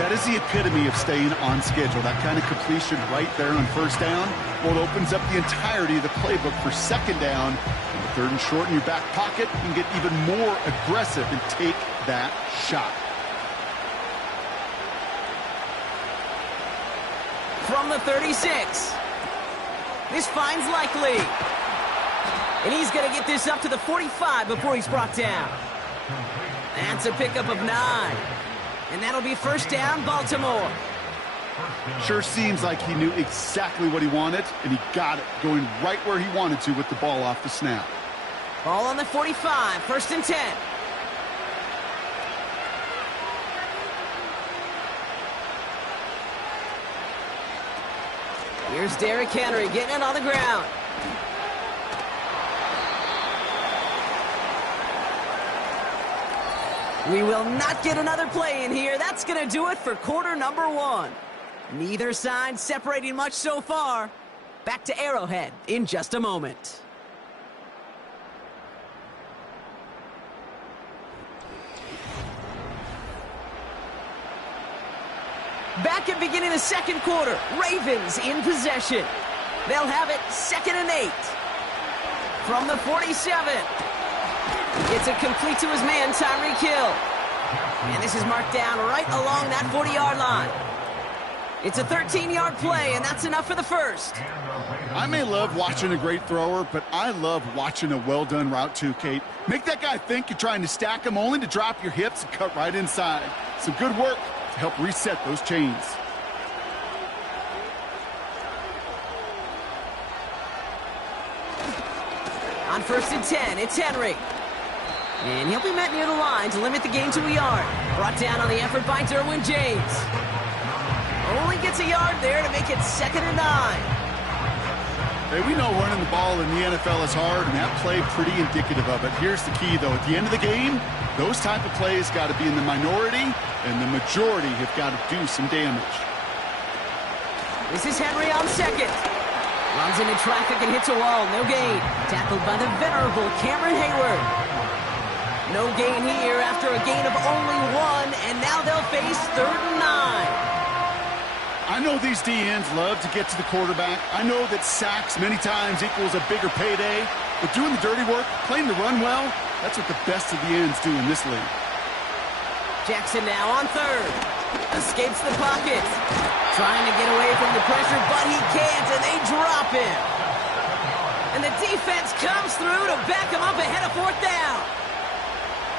That is the epitome of staying on schedule. That kind of completion right there on first down. Well, it opens up the entirety of the playbook for second down. And the third and short in your back pocket, you can get even more aggressive and take that shot. From the 36. This finds Likely. And he's going to get this up to the 45 before he's brought down. That's a pickup of 9. And that'll be first down, Baltimore. Sure seems like he knew exactly what he wanted, and he got it, going right where he wanted to with the ball off the snap. Ball on the 45, first and 10. Here's Derrick Henry getting it on the ground. We will not get another play in here. That's going to do it for quarter number 1. Neither side separating much so far. Back to Arrowhead in just a moment. Back at beginning of the second quarter, Ravens in possession. They'll have it second and 8. From the 47. It's a complete to his man, Tyreek Hill. And this is marked down right along that 40-yard line. It's a 13-yard play, and that's enough for the first. I may love watching a great thrower, but I love watching a well-done route too, Kate. Make that guy think you're trying to stack him only to drop your hips and cut right inside. Some good work to help reset those chains. On first and 10, it's Henry. And he'll be met near the line to limit the gain to a yard. Brought down on the effort by Derwin James. Only gets a yard there to make it second and 9. Hey, we know running the ball in the NFL is hard, and that play pretty indicative of it. Here's the key, though. At the end of the game, those type of plays got to be in the minority, and the majority have got to do some damage. This is Henry on second. Runs into traffic and hits a wall. No gain. Tackled by the venerable Cameron Hayward. No gain here after a gain of only 1, and now they'll face third and 9. I know these DNs love to get to the quarterback. I know that sacks many times equals a bigger payday, but doing the dirty work, playing the run well, that's what the best of the ends do in this league. Jackson now on third. Escapes the pocket. Trying to get away from the pressure, but he can't, and they drop him. And the defense comes through to back him up ahead of fourth down.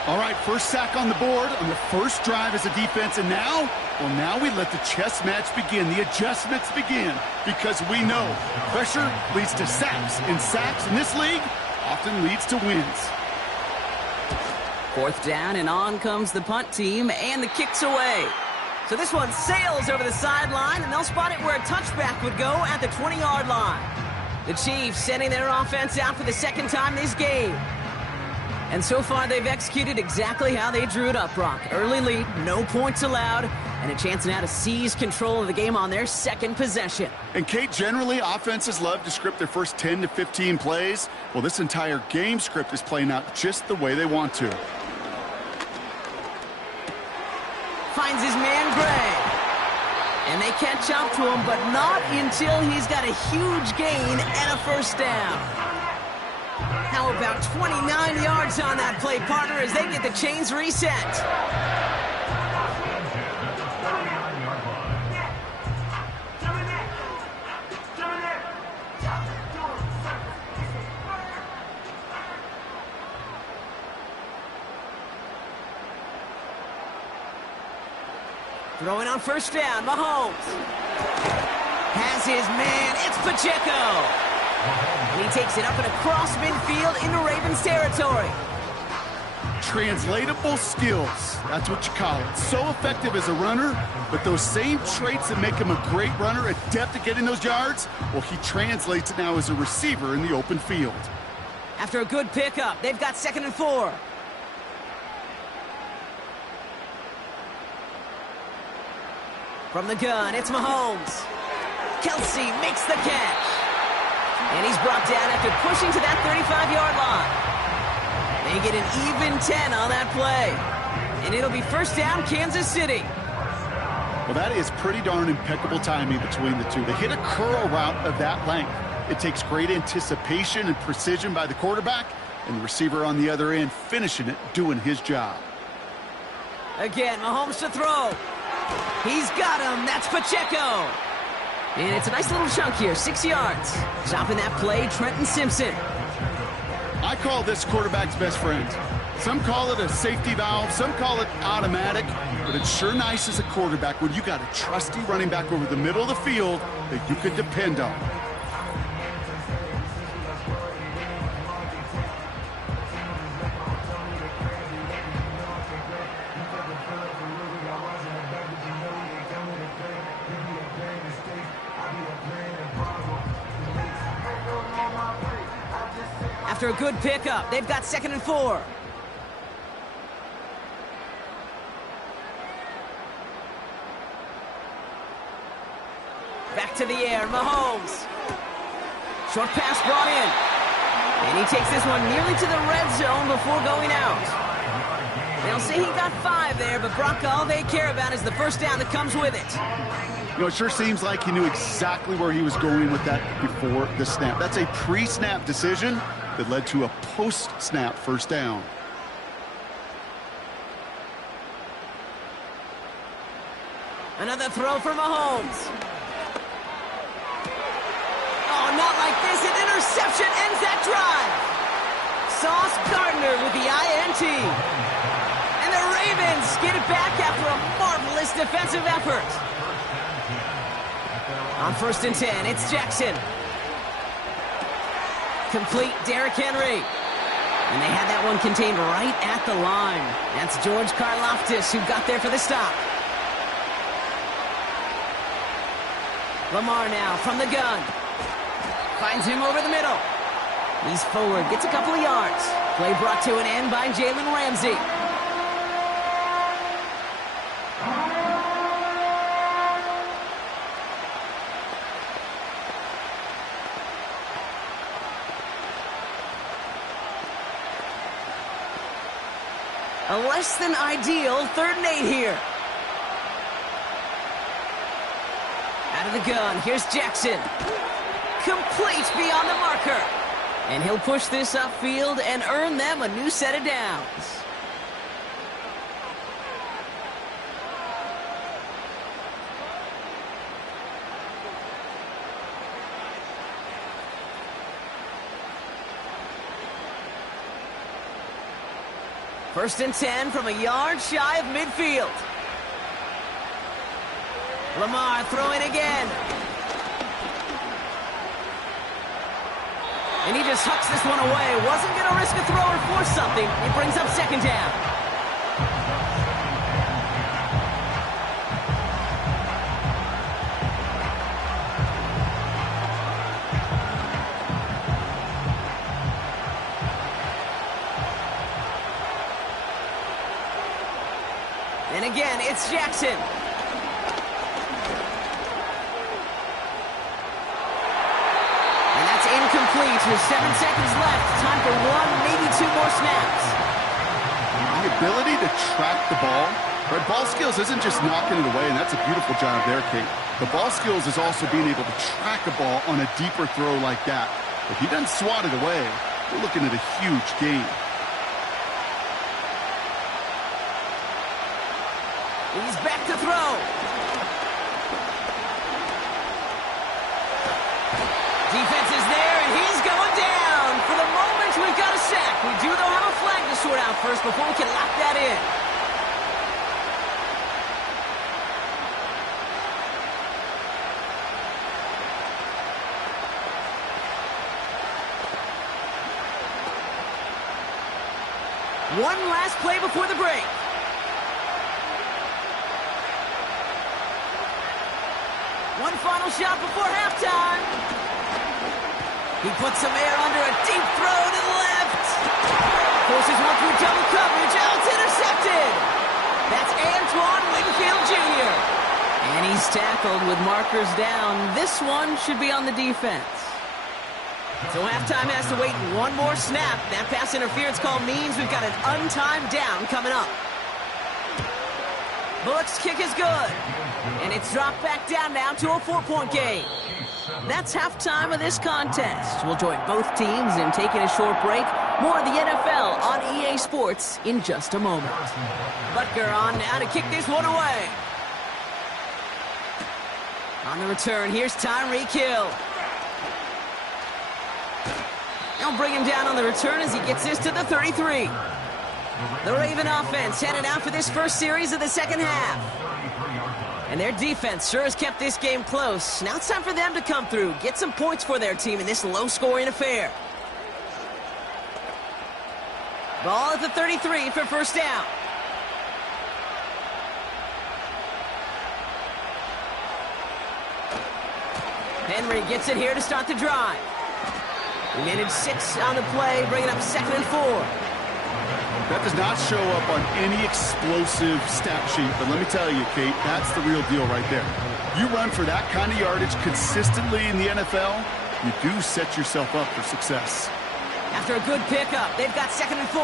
All right, first sack on the board on the first drive as a defense, and now, well, now we let the chess match begin, the adjustments begin, because we know pressure leads to sacks, and sacks in this league often leads to wins. Fourth down, and on comes the punt team, and the kick's away. So this one sails over the sideline, and they'll spot it where a touchback would go at the 20-yard line. The Chiefs sending their offense out for the second time this game. And so far, they've executed exactly how they drew it up, Brock. Early lead, no points allowed, And a chance now to seize control of the game on their second possession. And Kate, generally, offenses love to script their first 10 to 15 plays. Well, this entire game script is playing out just the way they want to. Finds his man, Gray. And they catch up to him, but not until he's got a huge gain and a first down. How about 29 yards on that play, partner, as they get the chains reset? Throwing on first down, Mahomes. Has his man, it's Pacheco. And he takes it up and across midfield into Ravens territory. Translatable skills, that's what you call it. So effective as a runner, but those same traits that make him a great runner, adept at getting those yards, well, he translates it now as a receiver in the open field. After a good pickup, they've got 2nd and 4. From the gun, it's Mahomes. Kelsey makes the catch. And he's brought down after pushing to that 35-yard line. They get an even 10 on that play. And it'll be first down, Kansas City. Well, that is pretty darn impeccable timing between the two. They hit a curl route of that length. It takes great anticipation and precision by the quarterback, and the receiver on the other end finishing it, doing his job. Again, Mahomes to throw. He's got him. That's Pacheco. And it's a nice little chunk here, 6 yards. Stopping that play, Trenton Simpson. I call this quarterback's best friend. Some call it a safety valve, some call it automatic, but it's sure nice as a quarterback when you got a trusty running back over the middle of the field that you can depend on. After a good pickup, they've got 2nd and 4. Back to the air, Mahomes. Short pass brought in. And he takes this one nearly to the red zone before going out. They'll say he got 5 there, but Brock, all they care about is the first down that comes with it. You know, it sure seems like he knew exactly where he was going with that before the snap. That's a pre-snap decision that led to a post-snap first down. Another throw for Mahomes. Oh, not like this. An interception ends that drive. Sauce Gardner with the INT. And the Ravens get it back after a marvelous defensive effort. On 1st and 10, it's Jackson. Complete, Derrick Henry. And they had that one contained right at the line. That's George Karlaftis who got there for the stop. Lamar now from the gun. Finds him over the middle. He's forward, gets a couple of yards. Play brought to an end by Jalen Ramsey. A less than ideal 3rd and 8 here. Out of the gun, here's Jackson. Complete beyond the marker. And he'll push this upfield and earn them a new set of downs. First and 10 from a yard shy of midfield. Lamar throwing again. And he just hucks this one away. Wasn't going to risk a throw or force something. It brings up 2nd down. And again, it's Jackson. with 7 seconds left. Time for 1, maybe 2 more snaps. The ability to track the ball. Right, ball skills isn't just knocking it away, and that's a beautiful job there, Kate. The ball skills is also being able to track a ball on a deeper throw like that. If he doesn't swat it away, we're looking at a huge gain. He's back to throw. Defense is there, and he's going down. For the moment, we've got a sack. We do, though, have a flag to sort out first before we can lock that in. One last play before the break. One final shot before halftime. He puts some air under a deep throw to the left. Forces one through double coverage. Oh, it's intercepted. That's Antoine Winfield Jr. And he's tackled with markers down. This one should be on the defense. So halftime has to wait one more snap. That pass interference call means we've got an untimed down coming up. Bullock's kick is good. And it's dropped back down now to a 4-point game. That's halftime of this contest. We'll join both teams in taking a short break. More of the NFL on EA Sports in just a moment. Butker on now to kick this one away. On the return, here's Tyreek Hill. They'll bring him down on the return as he gets this to the 33. The Raven offense headed out for this first series of the second half. And their defense sure has kept this game close. Now it's time for them to come through, get some points for their team in this low-scoring affair. Ball at the 33 for first down. Henry gets it here to start the drive. We managed 6 on the play, bringing up 2nd and 4. That does not show up on any explosive stat sheet, but let me tell you, Kate, that's the real deal right there. You run for that kind of yardage consistently in the NFL, you do set yourself up for success. After a good pickup, they've got 2nd and 4.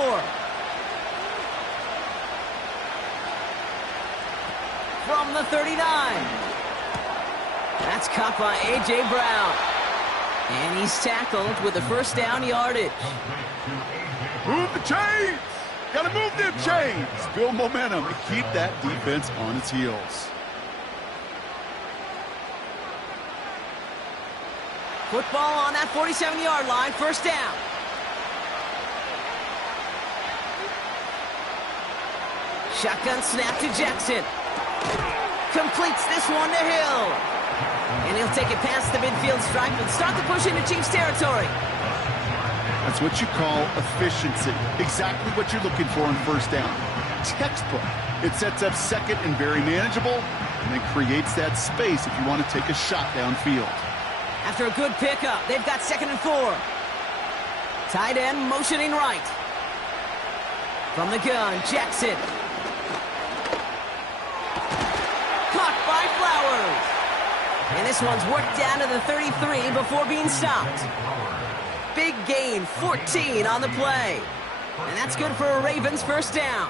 From the 39. That's caught by A.J. Brown. And he's tackled with the first down yardage. Move the chains! Gotta move them chains! Build momentum and keep that defense on its heels. Football on that 47-yard line, first down. Shotgun snap to Jackson. Completes this one to Hill. And he'll take it past the midfield stripe and start the push into Chiefs territory. That's what you call efficiency. Exactly what you're looking for in first down. Textbook. It sets up second and very manageable, and then creates that space if you want to take a shot downfield. After a good pickup, they've got 2nd and 4. Tight end motioning right. From the gun, Jackson. Caught by Flowers. And this one's worked down to the 33 before being stopped. Big gain, 14 on the play. And that's good for a Ravens first down.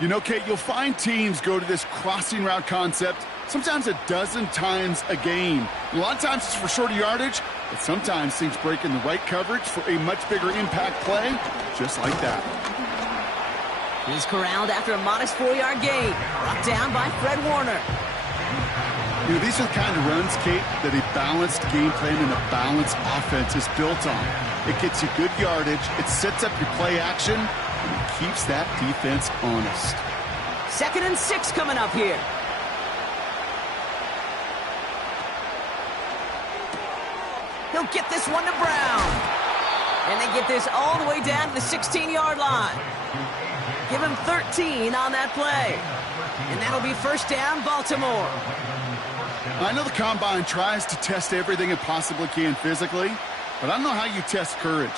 You know, Kate, you'll find teams go to this crossing route concept sometimes a dozen times a game. A lot of times it's for shorter yardage, but sometimes things break in the right coverage for a much bigger impact play, just like that. He's corralled after a modest 4-yard gain. Brought down by Fred Warner. You know, these are the kind of runs, Kate, that a balanced game plan and a balanced offense is built on. It gets you good yardage, it sets up your play action, and it keeps that defense honest. 2nd and 6 coming up here. He'll get this one to Brown. And they get this all the way down to the 16-yard line. Give him 13 on that play. And that'll be first down, Baltimore. I know the Combine tries to test everything it possibly can physically, but I don't know how you test courage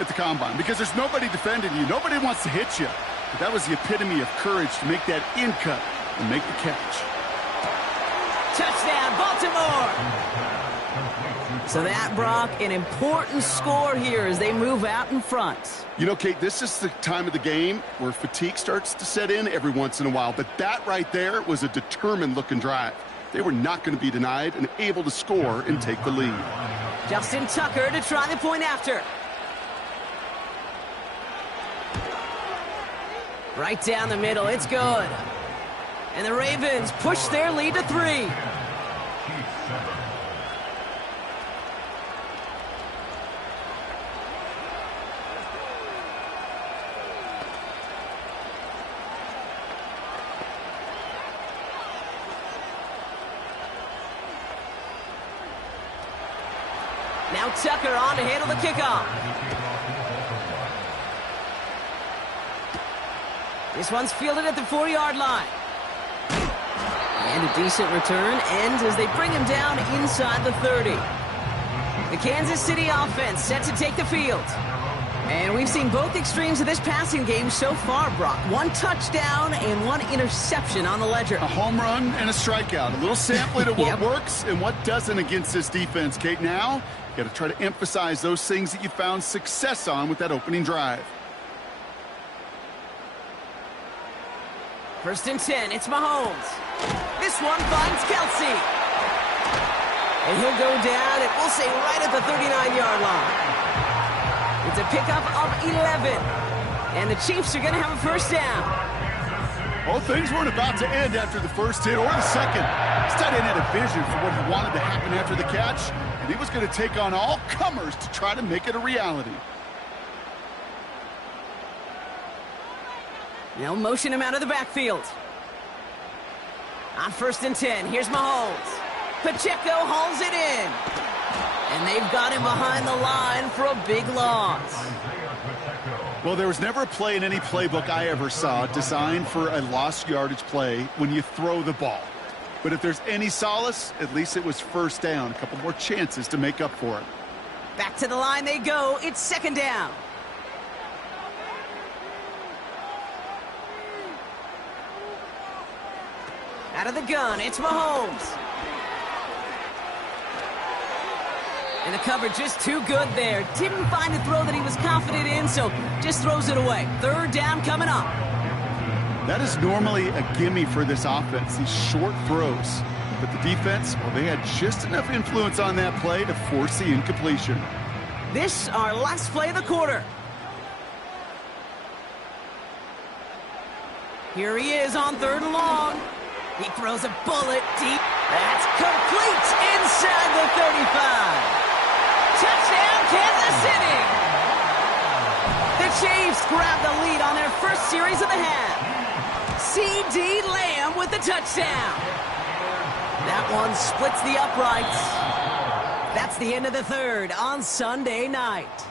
at the Combine because there's nobody defending you. Nobody wants to hit you. But that was the epitome of courage to make that in cut and make the catch. Touchdown, Baltimore! So that, Brock, an important score here as they move out in front. You know, Kate, this is the time of the game where fatigue starts to set in every once in a while. But that right there was a determined-looking drive. They were not going to be denied and able to score and take the lead. Justin Tucker to try the point after. Right down the middle, it's good. And the Ravens push their lead to 3. Now Tucker on to handle the kickoff. This one's fielded at the 4-yard line. And a decent return ends as they bring him down inside the 30. The Kansas City offense set to take the field. And we've seen both extremes of this passing game so far, Brock. 1 touchdown and 1 interception on the ledger. A home run and a strikeout. A little sampling of what works and what doesn't against this defense, Kate. Now, you got to try to emphasize those things that you found success on with that opening drive. 1st and 10, it's Mahomes. This one finds Kelsey. And he'll go down, and we'll say right at the 39-yard line. It's a pickup of 11. And the Chiefs are going to have a 1st down. Well, things weren't about to end after the first hit or the second. This tight end had a vision for what he wanted to happen after the catch, and he was going to take on all comers to try to make it a reality. They'll motion him out of the backfield. On 1st and 10, here's Mahomes. Pacheco hauls it in. And they've got him behind the line for a big loss. Well, there was never a play in any playbook I ever saw designed for a lost yardage play when you throw the ball. But if there's any solace, at least it was 1st down. A couple more chances to make up for it. Back to the line they go. It's 2nd down. Out of the gun, it's Mahomes. And the coverage just too good there. Didn't find a throw that he was confident in, so just throws it away. 3rd down coming up. That is normally a gimme for this offense, these short throws. But the defense, well, they had just enough influence on that play to force the incompletion. This our last play of the quarter. Here he is on 3rd and long. He throws a bullet deep. That's complete inside the 35. Touchdown, Kansas City! The Chiefs grab the lead on their first series of the half. C.D. Lamb with the touchdown. That one splits the uprights. That's the end of the 3rd on Sunday night.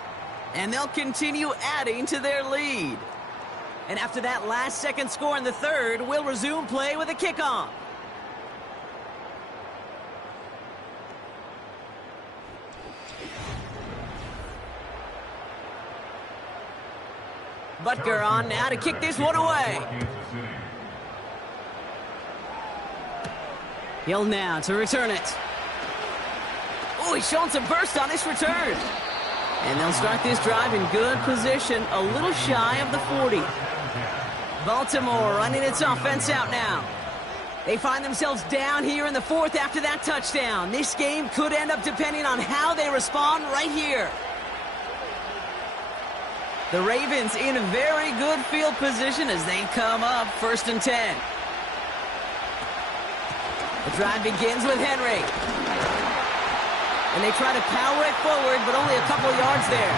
And they'll continue adding to their lead. And after that last-second score in the 3rd, we'll resume play with a kickoff. Butker on now to kick this one away. Hill now to return it. Oh, he's showing some burst on this return. And they'll start this drive in good position, a little shy of the 40. Baltimore running its offense out now. They find themselves down here in the 4th after that touchdown. This game could end up depending on how they respond right here. The Ravens in a very good field position as they come up 1st and 10. The drive begins with Henry. And they try to power it forward, but only a couple yards there.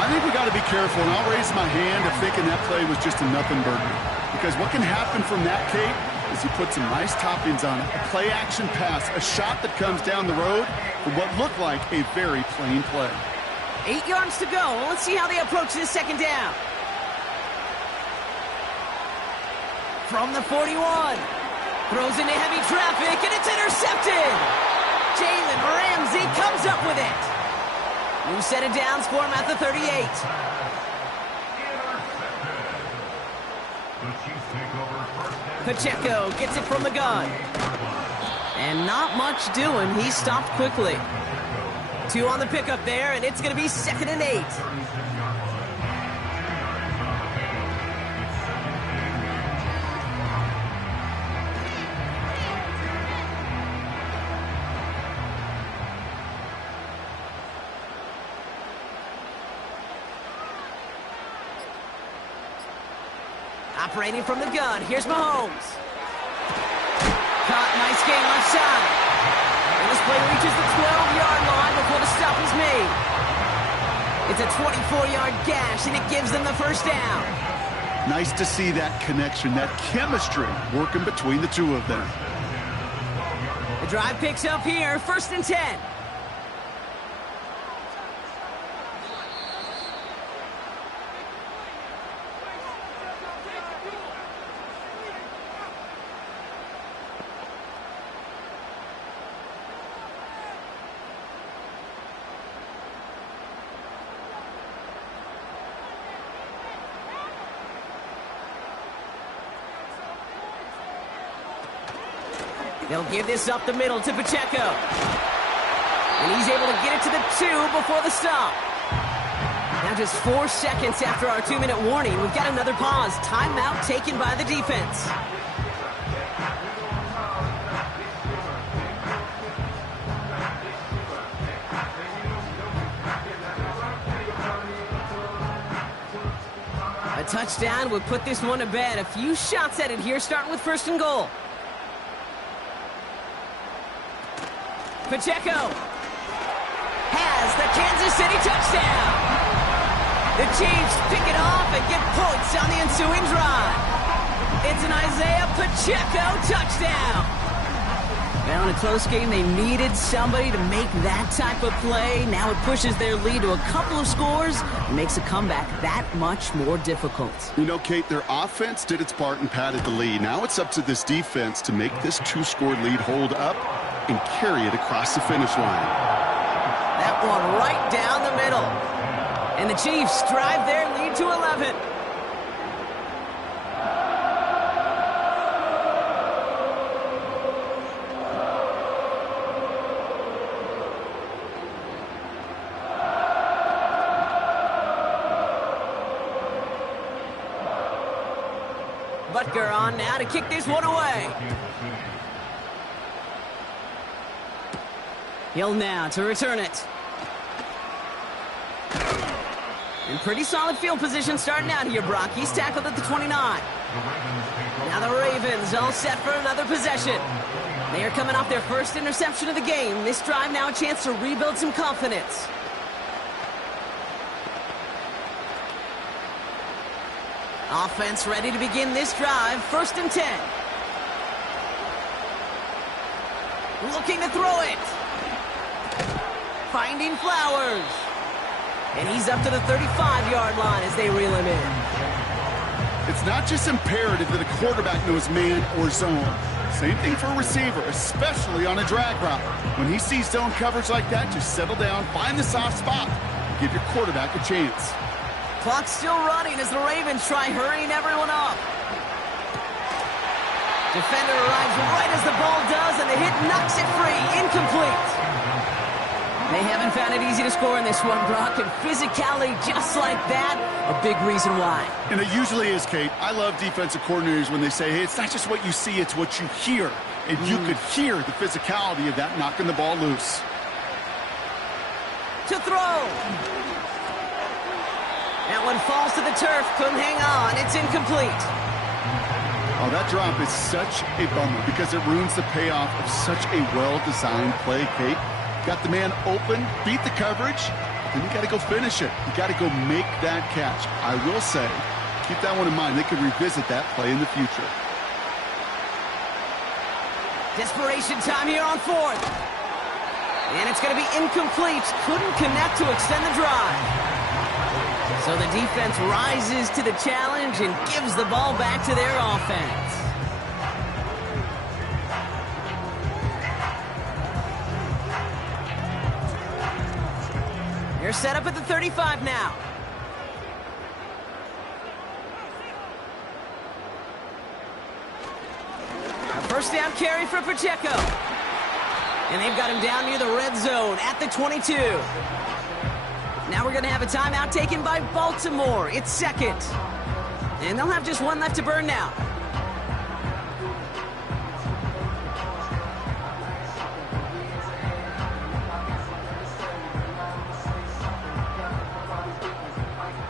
I think we got to be careful, and I'll raise my hand of thinking that play was just a nothing burger. Because what can happen from that, Kate, is you put some nice toppings on it. A play-action pass, a shot that comes down the road for what looked like a very plain play. 8 yards to go. Let's see how they approach this 2nd down. From the 41. Throws into heavy traffic, and it's intercepted. Jalen Ramsey comes up with it. New set of downs for him at the 38. Pacheco gets it from the gun. And not much doing. He stopped quickly. 2 on the pickup there, and it's going to be 2nd and 8. Operating from the gun, here's Mahomes. Caught, nice gain left side. And this play reaches the 12-yard line before the stop is made. It's a 24-yard gash, and it gives them the first down. Nice to see that connection, that chemistry working between the two of them. The drive picks up here, 1st and 10. They'll give this up the middle to Pacheco. And he's able to get it to the 2 before the stop. Now just 4 seconds after our 2-minute warning, we've got another pause. Timeout taken by the defense. A touchdown would put this one to bed. A few shots at it here, starting with 1st and goal. Pacheco has the Kansas City touchdown. The Chiefs pick it off and get points on the ensuing drive. It's an Isaiah Pacheco touchdown. Now in a close game, they needed somebody to make that type of play. Now it pushes their lead to a couple of scores and makes a comeback that much more difficult. You know, Kate, their offense did its part and padded the lead. Now it's up to this defense to make this 2-score lead hold up and carry it across the finish line. That one right down the middle. And the Chiefs drive their lead to 11. Butker on now to kick this one away. Hill now to return it. In pretty solid field position starting out here, Brock. He's tackled at the 29. Now the Ravens all set for another possession. They are coming off their first interception of the game. This drive now a chance to rebuild some confidence. Offense ready to begin this drive. 1st and 10. Looking to throw it. Finding Flowers. And he's up to the 35-yard line as they reel him in. It's not just imperative that a quarterback knows man or zone. Same thing for a receiver, especially on a drag route. When he sees zone coverage like that, just settle down, find the soft spot, and give your quarterback a chance. Clock's still running as the Ravens try hurrying everyone up. Defender arrives right as the ball does, and the hit knocks it free. Incomplete. They haven't found it easy to score in this one, Brock, and physicality just like that, a big reason why. And it usually is, Kate. I love defensive coordinators when they say, hey, it's not just what you see, it's what you hear. And you could hear the physicality of that knocking the ball loose. To throw. That one falls to the turf, couldn't hang on, it's incomplete. Oh, that drop is such a bummer because it ruins the payoff of such a well-designed play, Kate. Got the man open, beat the coverage, then you got to go finish it. You got to go make that catch. I will say, keep that one in mind. They could revisit that play in the future. Desperation time here on 4th. And it's going to be incomplete. Couldn't connect to extend the drive. So the defense rises to the challenge and gives the ball back to their offense. They're set up at the 35 now. A first down carry for Pacheco. And they've got him down near the red zone at the 22. Now we're going to have a timeout taken by Baltimore. It's second. And they'll have just one left to burn now.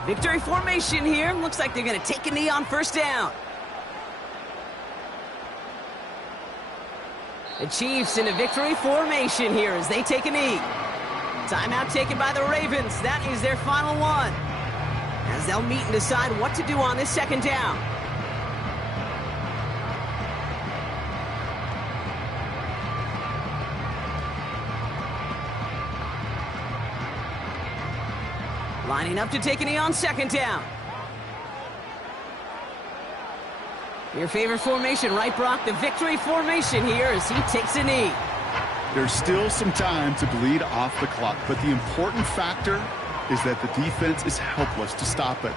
Victory formation here. Looks like they're going to take a knee on first down. The Chiefs in a victory formation here as they take a knee. Timeout taken by the Ravens. That is their final one, as they'll meet and decide what to do on this second down. Lining up to take a knee on second down. Your favorite formation, right, Brock? The victory formation here as he takes a knee. There's still some time to bleed off the clock, but the important factor is that the defense is helpless to stop it.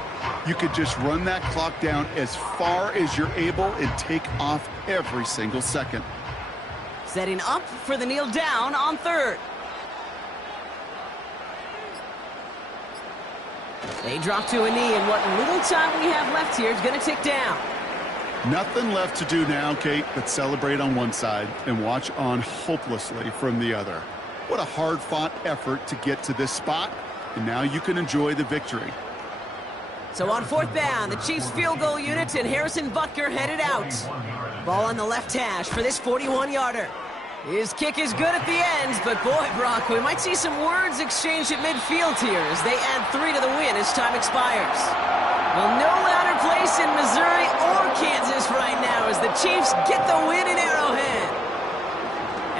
You could just run that clock down as far as you're able and take off every single second. Setting up for the kneel down on third. They drop to a knee, and what little time we have left here is going to tick down. Nothing left to do now, Kate, but celebrate on one side and watch on hopelessly from the other. What a hard-fought effort to get to this spot, and now you can enjoy the victory. So on fourth down, the Chiefs field goal unit and Harrison Butker headed out. Ball on the left hash for this 41-yarder. His kick is good at the end, but boy, Brock, we might see some words exchanged at midfield here as they add 3 to the win as time expires. Well, no louder place in Missouri or Kansas right now as the Chiefs get the win in Arrowhead.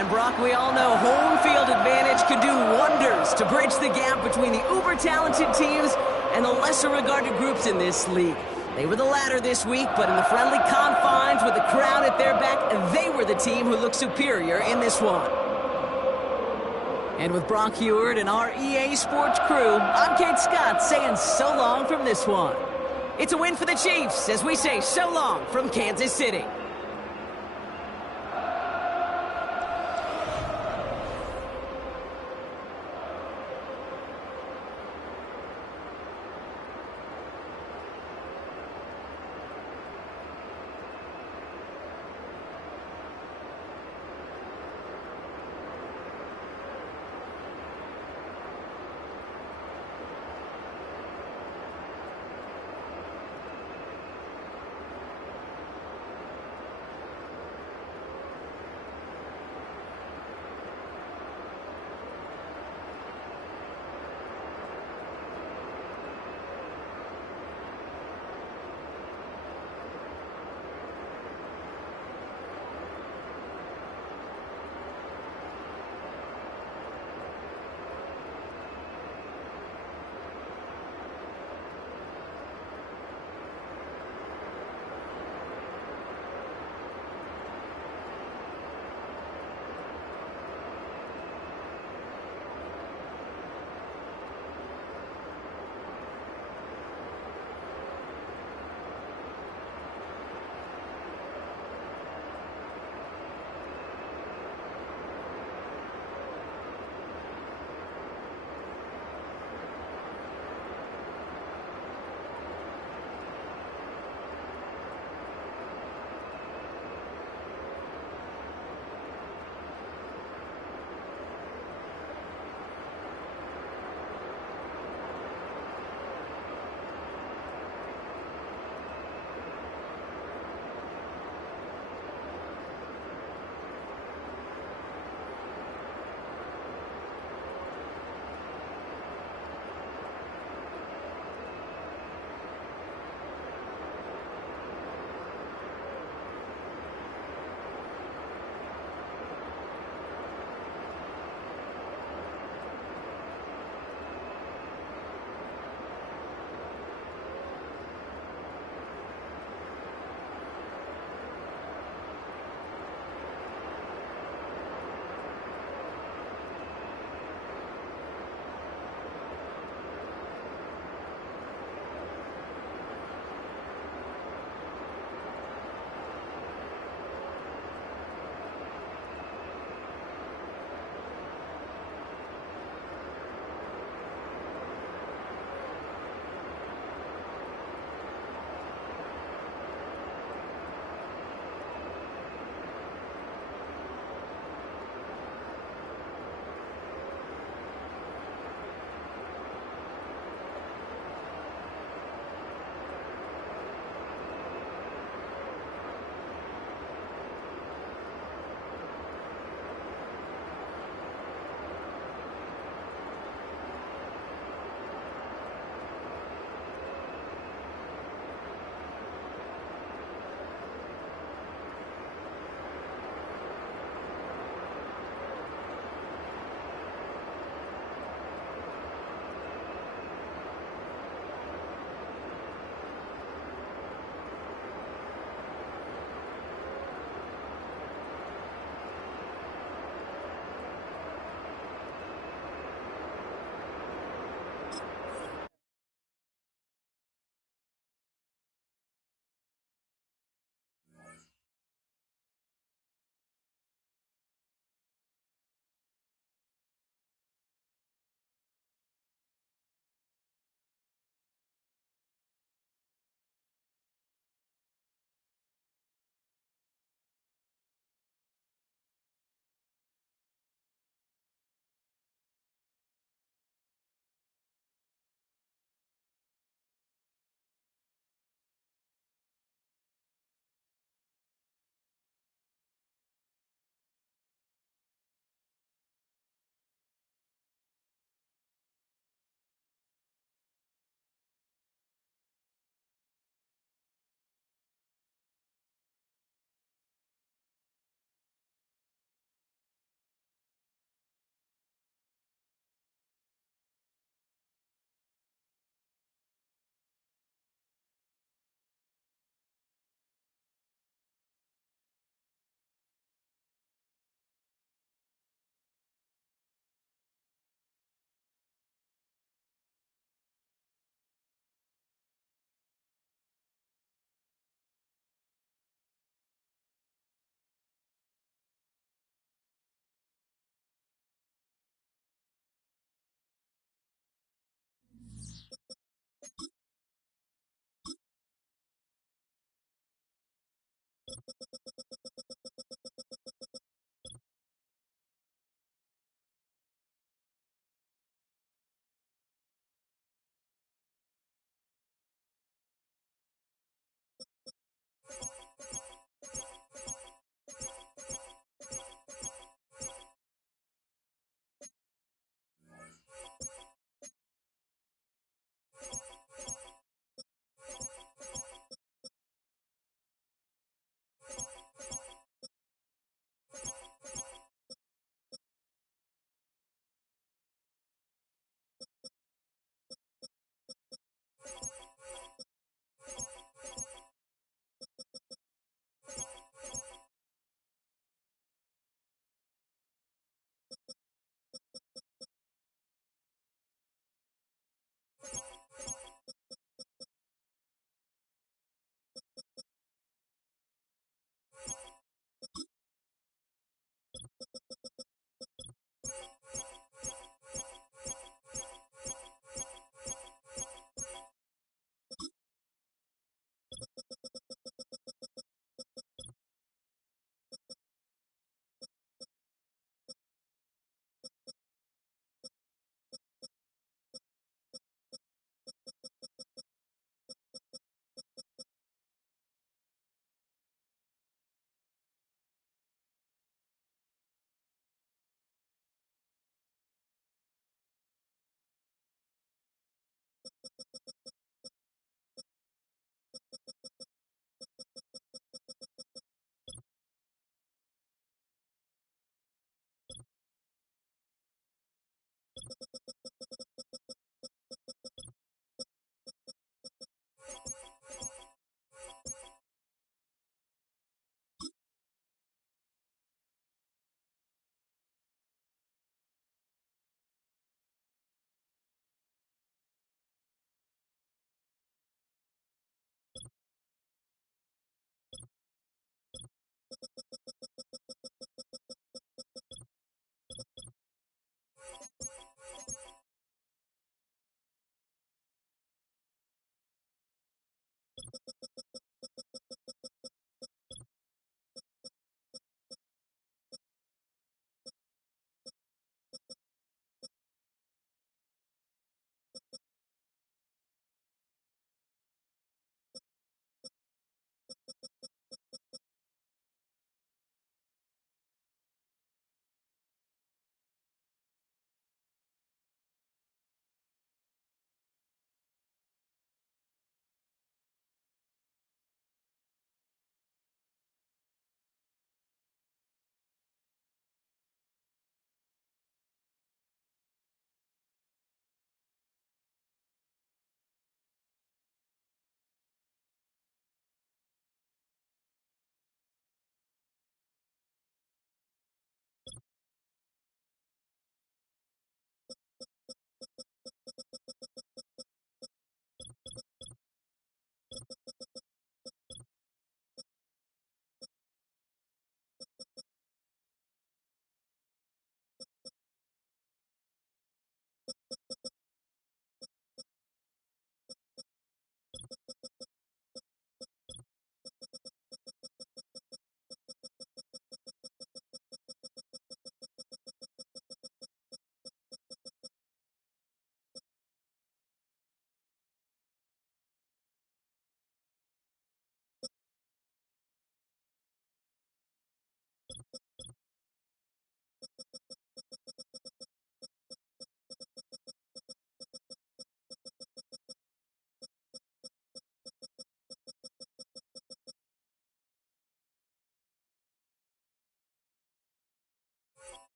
And Brock, we all know home field advantage can do wonders to bridge the gap between the uber-talented teams and the lesser-regarded groups in this league. They were the latter this week, but in the friendly confines with the crowd at their back, they were the team who looked superior in this one. And with Brock Huard and our EA Sports crew, I'm Kate Scott saying so long from this one. It's a win for the Chiefs as we say so long from Kansas City.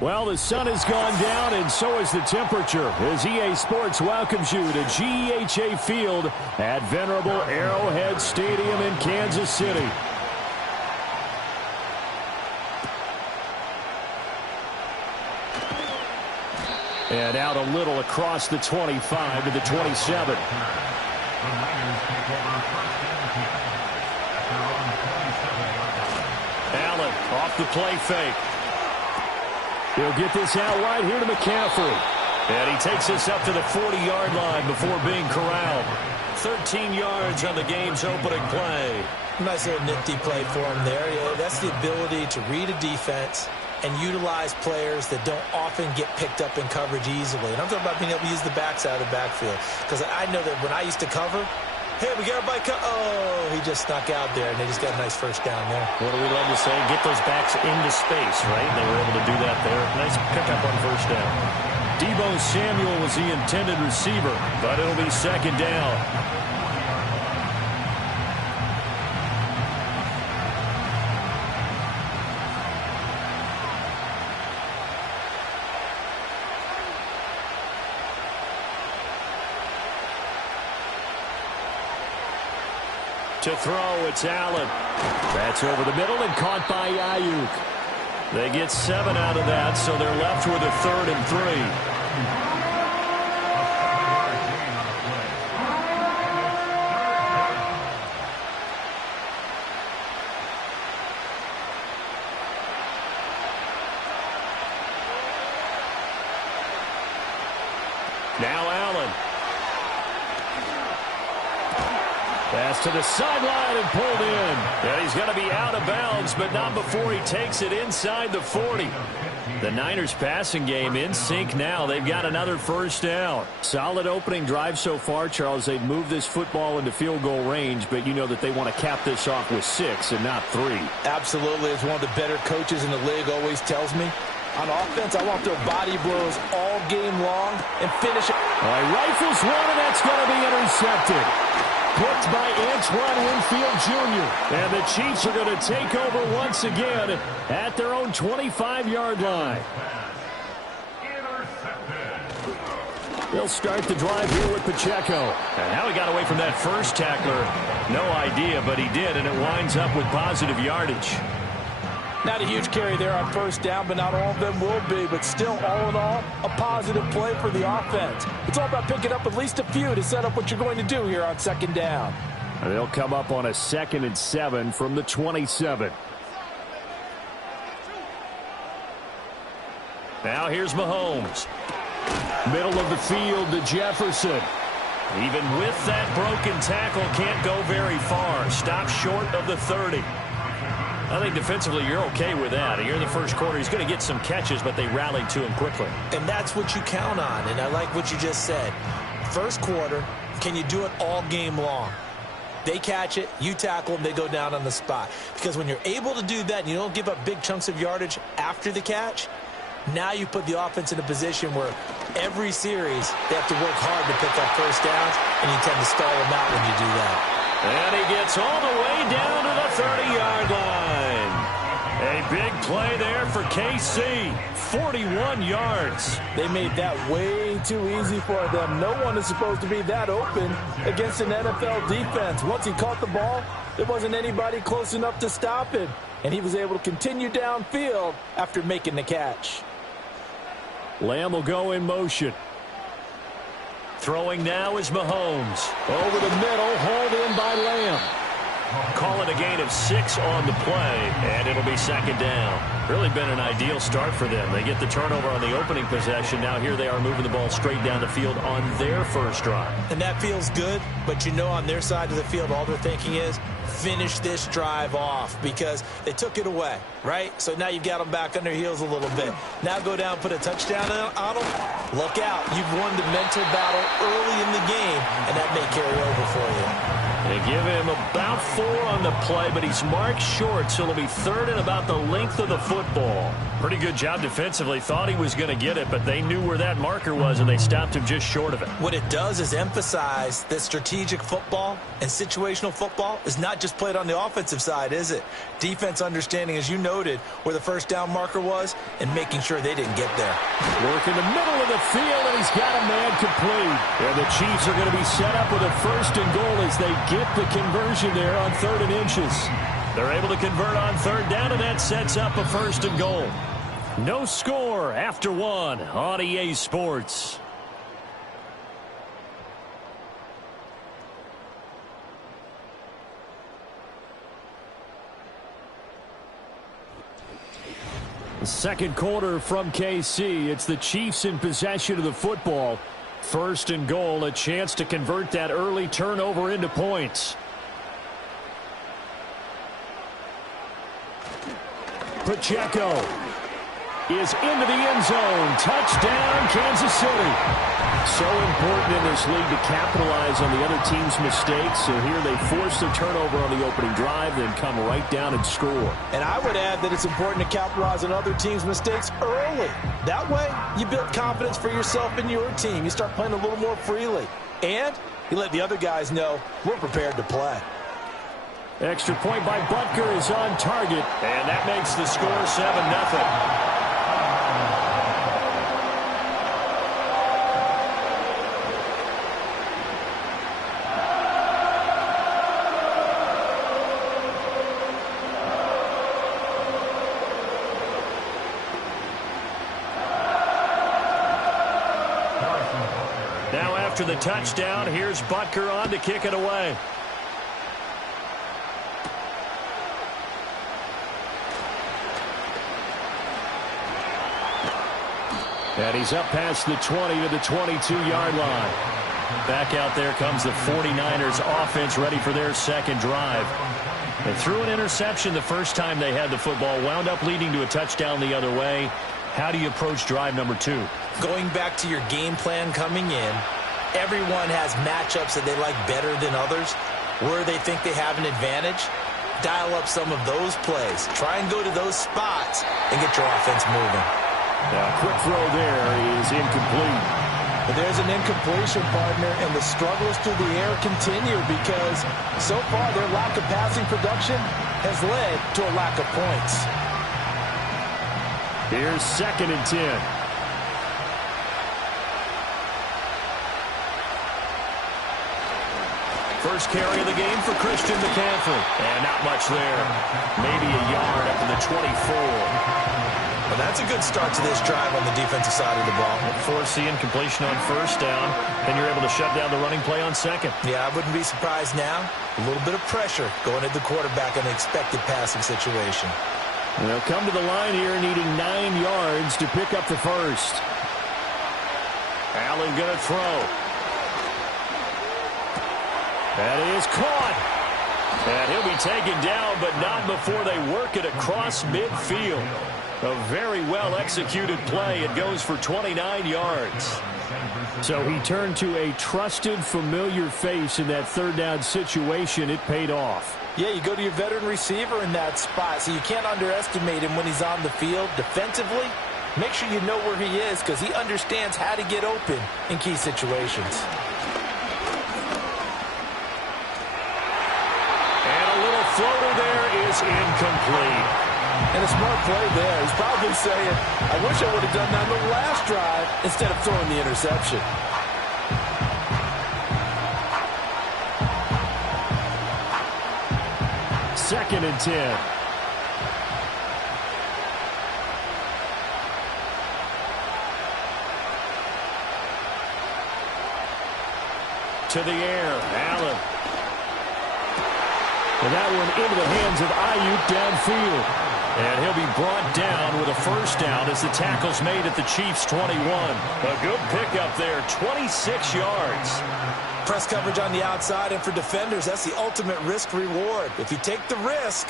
Well, the sun has gone down, and so has the temperature, as EA Sports welcomes you to GEHA Field at venerable Arrowhead Stadium in Kansas City. And out a little across the 25 to the 27. Allen off the play fake. He'll get this out wide here to McCaffrey. And he takes this up to the 40-yard line before being corralled. 13 yards on the game's opening play. Nice little nifty play for him there. Yeah, that's the ability to read a defense and utilize players that don't often get picked up in coverage easily. And I'm talking about being able to use the backside of the backfield. Because I know that when I used to cover, hey, we got everybody oh, he just snuck out there, and they just got a nice first down there. What do we love to say? Get those backs into space, right? They were able to do that there. Nice pickup on first down. Deebo Samuel was the intended receiver, but it'll be second down. To throw, it's Allen. That's over the middle and caught by Ayuk. They get 7 out of that, so they're left with a 3rd and 3. Now Allen. Pass to the sideline and pulled in. And he's going to be out of bounds, but not before he takes it inside the 40. The Niners passing game in sync now. They've got another first down. Solid opening drive so far, Charles. They've moved this football into field goal range, but you know that they want to cap this off with 6 and not 3. Absolutely. As one of the better coaches in the league always tells me, on offense, I want to throw body blows all game long and finish it. All right, rifles one, and that's going to be intercepted. Picked by Antoine Winfield Jr. And the Chiefs are going to take over once again at their own 25-yard line. They'll start the drive here with Pacheco. And now he got away from that first tackler. No idea, but he did, and it winds up with positive yardage. Not a huge carry there on first down, but not all of them will be. But still, all in all, a positive play for the offense. It's all about picking up at least a few to set up what you're going to do here on second down. And they'll come up on a 2nd and 7 from the 27. Now here's Mahomes. Middle of the field to Jefferson. Even with that broken tackle, can't go very far. Stops short of the 30. I think defensively you're okay with that. Here in the first quarter, he's going to get some catches, but they rallied to him quickly. And that's what you count on, and I like what you just said. First quarter, can you do it all game long? They catch it, you tackle them, they go down on the spot. Because when you're able to do that and you don't give up big chunks of yardage after the catch, now you put the offense in a position where every series they have to work hard to pick up first downs, and you tend to stall them out when you do that. And he gets all the way down to the 30-yard line. A big play there for KC. 41 yards. They made that way too easy for them. No one is supposed to be that open against an NFL defense. Once he caught the ball, there wasn't anybody close enough to stop him. And he was able to continue downfield after making the catch. Lamb will go in motion. Throwing now is Mahomes. Over the middle, hauled in by Lamb. Call it a gain of 6 on the play, and it'll be second down. Really been an ideal start for them. They get the turnover on the opening possession. Now here they are moving the ball straight down the field on their first drive. And that feels good, but you know on their side of the field, all they're thinking is, finish this drive off, because they took it away, right? So now you've got them back on their heels a little bit. Now go down, put a touchdown on them. Look out. You've won the mental battle early in the game, and that may carry over for you. They give him about 4 on the play, but he's marked short, so it'll be 3rd and about the length of the football. Pretty good job defensively. Thought he was going to get it, but they knew where that marker was, and they stopped him just short of it. What it does is emphasize that strategic football and situational football is not just played on the offensive side, is it? Defense understanding, as you noted, where the first down marker was and making sure they didn't get there. Work in the middle of the field, and he's got a man complete. And the Chiefs are going to be set up with a 1st and goal as they get the conversion there on 3rd and inches. They're able to convert on 3rd down, and that sets up a 1st and goal. No score after 1 on EA Sports. The second quarter from KC. It's the Chiefs in possession of the football. 1st and goal, a chance to convert that early turnover into points. Pacheco is into the end zone. Touchdown, Kansas City. So important in this league to capitalize on the other team's mistakes. So here they force the turnover on the opening drive, then come right down and score. And I would add that it's important to capitalize on other teams' mistakes early. That way, you build confidence for yourself and your team. You start playing a little more freely. And you let the other guys know we're prepared to play. Extra point by Butker is on target, and that makes the score 7-0. Now after the touchdown, here's Butker on to kick it away. And he's up past the 20 to the 22-yard line. Back out there comes the 49ers offense ready for their second drive. They threw an interception the first time they had the football, wound up leading to a touchdown the other way. How do you approach drive number 2? Going back to your game plan coming in, everyone has matchups that they like better than others. Where they think they have an advantage, dial up some of those plays. Try and go to those spots and get your offense moving. Now, quick throw there is incomplete. But there's an incompletion, partner, and the struggles through the air continue because so far their lack of passing production has led to a lack of points. Here's 2nd and 10. First carry of the game for Christian McCaffrey. And not much there. Maybe a yard up to the 24. Well, that's a good start to this drive on the defensive side of the ball. Force the incompletion on 1st down, and you're able to shut down the running play on 2nd. Yeah, I wouldn't be surprised now. A little bit of pressure going at the quarterback in an expected passing situation. And they'll come to the line here needing 9 yards to pick up the first. Allen going to throw. That is caught. And he'll be taken down, but not before they work it across midfield. A very well-executed play. It goes for 29 yards. So he turned to a trusted, familiar face in that 3rd down situation. It paid off. Yeah, you go to your veteran receiver in that spot, so you can't underestimate him when he's on the field defensively. Make sure you know where he is because he understands how to get open in key situations. And a little floater there is incomplete. And a smart play there. He's probably saying, I wish I would have done that on the last drive instead of throwing the interception. Second and 10. To the air, Allen. And that one into the hands of Ayuk downfield. And he'll be brought down with a first down as the tackle's made at the Chiefs' 21. A good pickup there, 26 yards. Press coverage on the outside, and for defenders, that's the ultimate risk-reward. If you take the risk,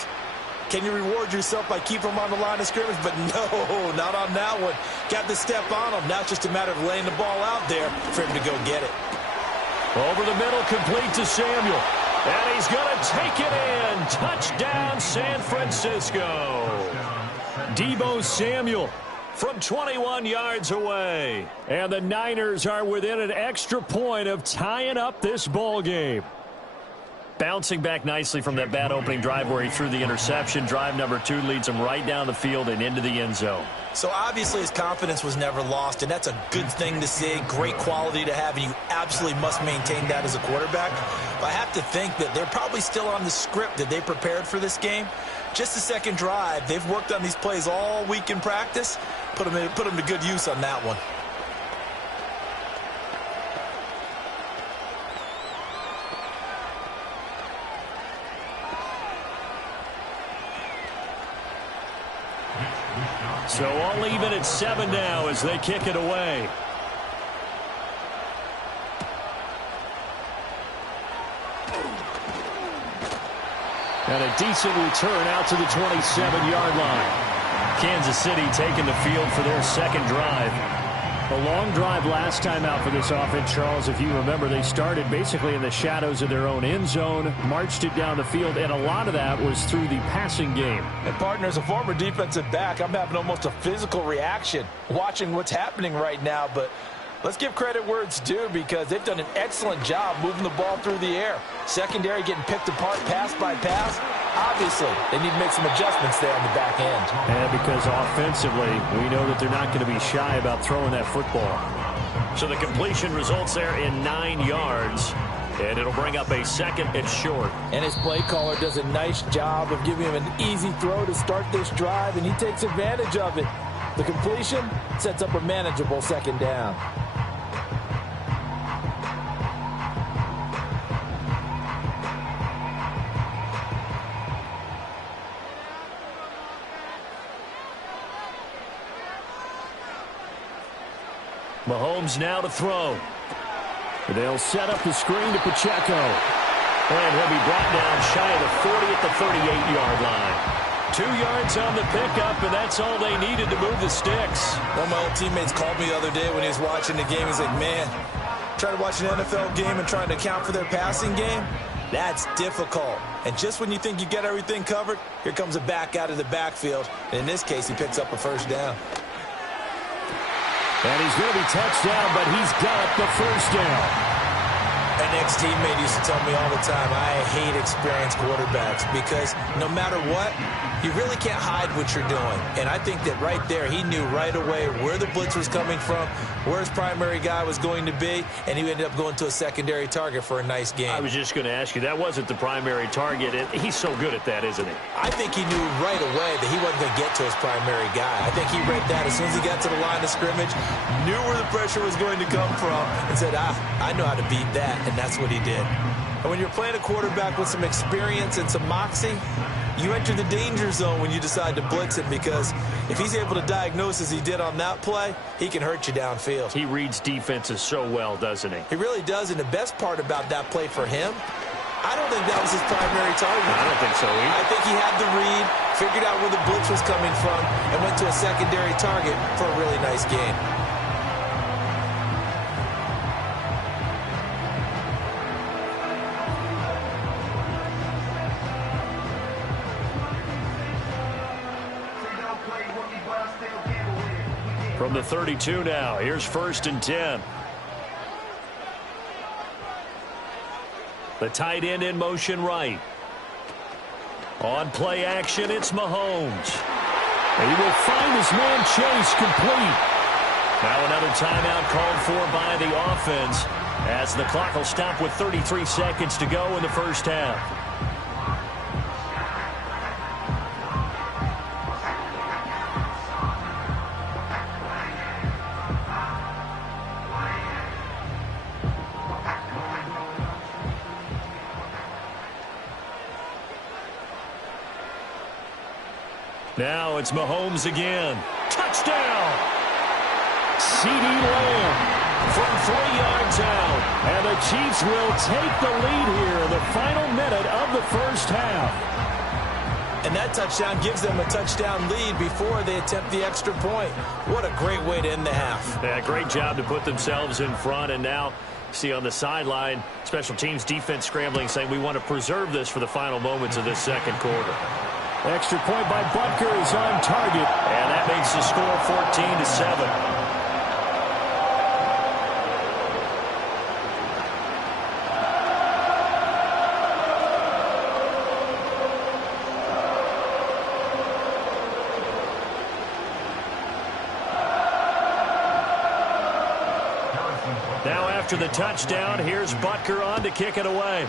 can you reward yourself by keeping them on the line of scrimmage? But no, not on that one. Got the step on him. Now it's just a matter of laying the ball out there for him to go get it. Over the middle, complete to Samuel. And he's going to take it in. Touchdown, San Francisco. Deebo Samuel from 21 yards away. And the Niners are within an extra point of tying up this ball game. Bouncing back nicely from that bad opening drive where he threw the interception. Drive number 2 leads him right down the field and into the end zone. So obviously his confidence was never lost, and that's a good thing to see, great quality to have, and you absolutely must maintain that as a quarterback. But I have to think that they're probably still on the script that they prepared for this game. Just the second drive, they've worked on these plays all week in practice. Put them to good use on that one. So all even at 7 now as they kick it away. And a decent return out to the 27-yard line. Kansas City taking the field for their second drive. A long drive last time out for this offense, Charles. If you remember, they started basically in the shadows of their own end zone, marched it down the field, and a lot of that was through the passing game. And partner, as a former defensive back, I'm having almost a physical reaction watching what's happening right now. But let's give credit where it's due, because they've done an excellent job moving the ball through the air. Secondary getting picked apart pass by pass. Obviously, they need to make some adjustments there on the back end. And because offensively, we know that they're not going to be shy about throwing that football. So the completion results there in 9 yards. And it'll bring up a second and short. And his play caller does a nice job of giving him an easy throw to start this drive, and he takes advantage of it. The completion sets up a manageable second down. Mahomes now to throw. They'll set up the screen to Pacheco. And he'll be brought down shy of the 40 at the 38-yard line. 2 yards on the pickup, and that's all they needed to move the sticks. One of my old teammates called me the other day when he was watching the game. He's like, man, trying to watch an NFL game and trying to account for their passing game, that's difficult. And just when you think you get everything covered, here comes a back out of the backfield. And in this case, he picks up a first down. And he's going to be touched down, but he's got the first down. An ex-teammate used to tell me all the time, I hate experienced quarterbacks, because no matter what, you really can't hide what you're doing. And I think that right there, he knew right away where the blitz was coming from, where his primary guy was going to be, and he ended up going to a secondary target for a nice game. I was just going to ask you, that wasn't the primary target. He's so good at that, isn't he? I think he knew right away that he wasn't going to get to his primary guy. I think he read that as soon as he got to the line of scrimmage, knew where the pressure was going to come from, and said, I know how to beat that. And that's what he did. And when you're playing a quarterback with some experience and some moxie, you enter the danger zone when you decide to blitz him, because if he's able to diagnose as he did on that play, he can hurt you downfield. He reads defenses so well, doesn't he? He really does, and the best part about that play for him, I don't think that was his primary target. I don't think so either. I think he had the read, figured out where the blitz was coming from, and went to a secondary target for a really nice game. From the 32 now, here's 1st and 10. The tight end in motion right. On play action, it's Mahomes. He will find his man Chase complete. Now another timeout called for by the offense, as the clock will stop with 33 seconds to go in the first half. Now it's Mahomes again. Touchdown! CeeDee Lamb from 3 yards out. And the Chiefs will take the lead here in the final minute of the first half. And that touchdown gives them a touchdown lead before they attempt the extra point. What a great way to end the half. Yeah, great job to put themselves in front, and now See on the sideline, special teams defense scrambling, saying we want to preserve this for the final moments of this second quarter. Extra point by Butker is on target. And that makes the score 14-7. Now after the touchdown, here's Butker on to kick it away.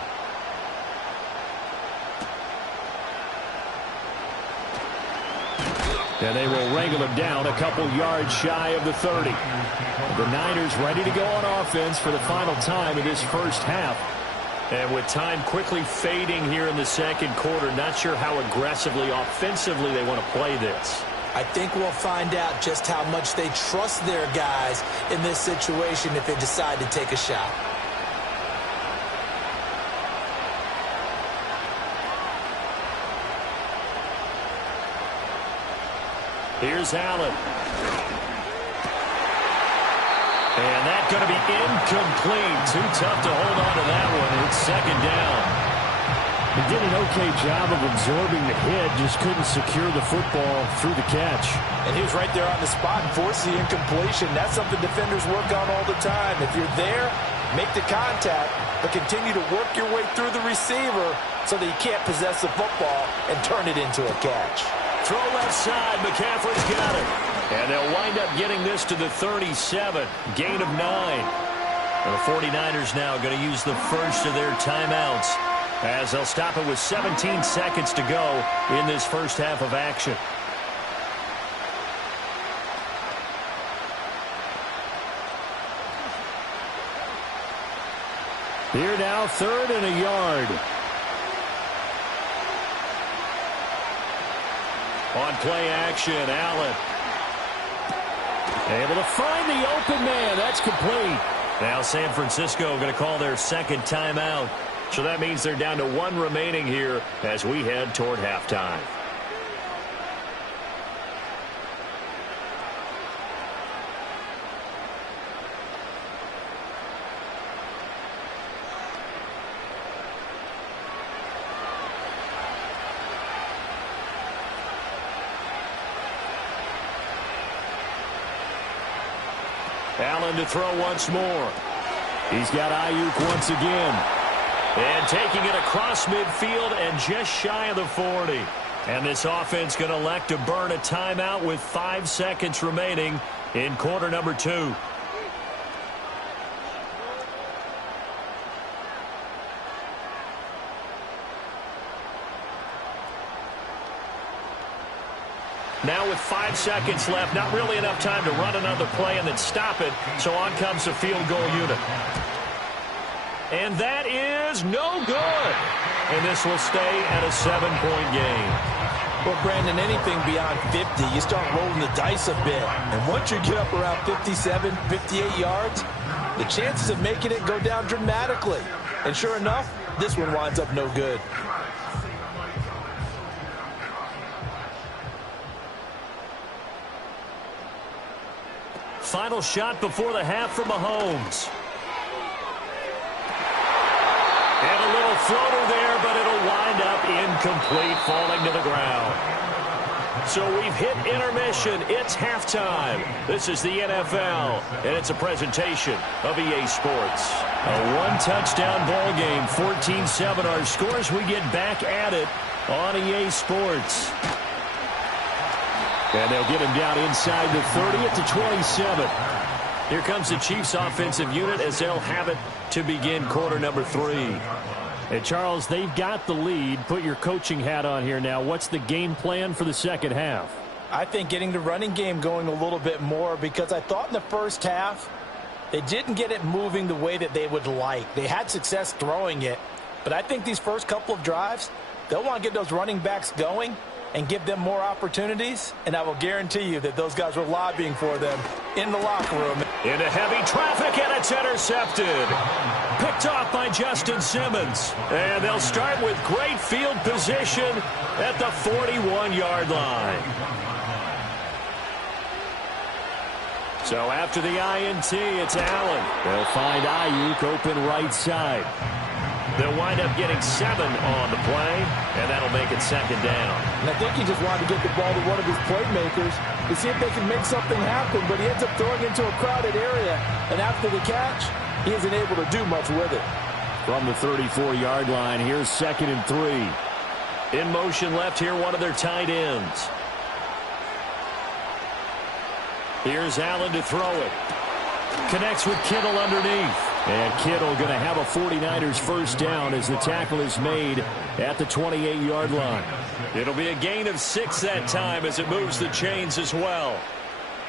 And they will wrangle him down a couple yards shy of the 30. The Niners ready to go on offense for the final time of this first half. And with time quickly fading here in the second quarter, not sure how aggressively, offensively they want to play this. I think we'll find out just how much they trust their guys in this situation if they decide to take a shot. Here's Allen. And that's going to be incomplete. Too tough to hold on to that one. It's second down. He did an okay job of absorbing the hit, just couldn't secure the football through the catch. And he was right there on the spot and forced the incompletion. That's something defenders work on all the time. If you're there, make the contact, but continue to work your way through the receiver so that you can't possess the football and turn it into a catch. Throw left side. McCaffrey's got it. And they'll wind up getting this to the 37. Gain of 9. And the 49ers now going to use the first of their timeouts as they'll stop it with 17 seconds to go in this first half of action. Here now, 3rd and a yard. On play action, Allen. Able to find the open man. That's complete. Now San Francisco going to call their second timeout. So that means they're down to 1 remaining here as we head toward halftime. Allen to throw once more. He's got Ayuk once again. And taking it across midfield and just shy of the 40. And this offense going to elect to burn a timeout with 5 seconds remaining in quarter number 2. Now with 5 seconds left, not really enough time to run another play and then stop it. So on comes the field goal unit. And that is no good. And this will stay at a 7-point game. Well, Brandon, anything beyond 50, you start rolling the dice a bit. And once you get up around 57, 58 yards, the chances of making it go down dramatically. And sure enough, this one winds up no good. Final shot before the half from Mahomes. And a little floater there, but it'll wind up incomplete, falling to the ground. So we've hit intermission. It's halftime. This is the NFL, and it's a presentation of EA Sports. A one-touchdown ball game, 14-7 our scores. We get back at it on EA Sports. And they'll get him down inside the 30 at the 27. Here comes the Chiefs offensive unit as they'll have it to begin quarter number 3. And Charles, they've got the lead. Put your coaching hat on here now. What's the game plan for the second half? I think getting the running game going a little bit more, because I thought in the first half they didn't get it moving the way that they would like. They had success throwing it, but I think these first couple of drives, they'll want to get those running backs going and give them more opportunities, and I will guarantee you that those guys were lobbying for them in the locker room. Into heavy traffic, and it's intercepted. Picked off by Justin Simmons. And they'll start with great field position at the 41-yard line. So after the INT, it's Allen. They'll find Ayuk open right side. They'll wind up getting 7 on the play, and that'll make it second down. And I think he just wanted to get the ball to one of his playmakers to see if they can make something happen, but he ends up throwing into a crowded area, and after the catch, he isn't able to do much with it. From the 34-yard line, here's 2nd and 3. In motion left here, one of their tight ends. Here's Allen to throw it. Connects with Kittle underneath. And Kittle going to have a 49ers first down as the tackle is made at the 28-yard line. It'll be a gain of 6 that time as it moves the chains as well.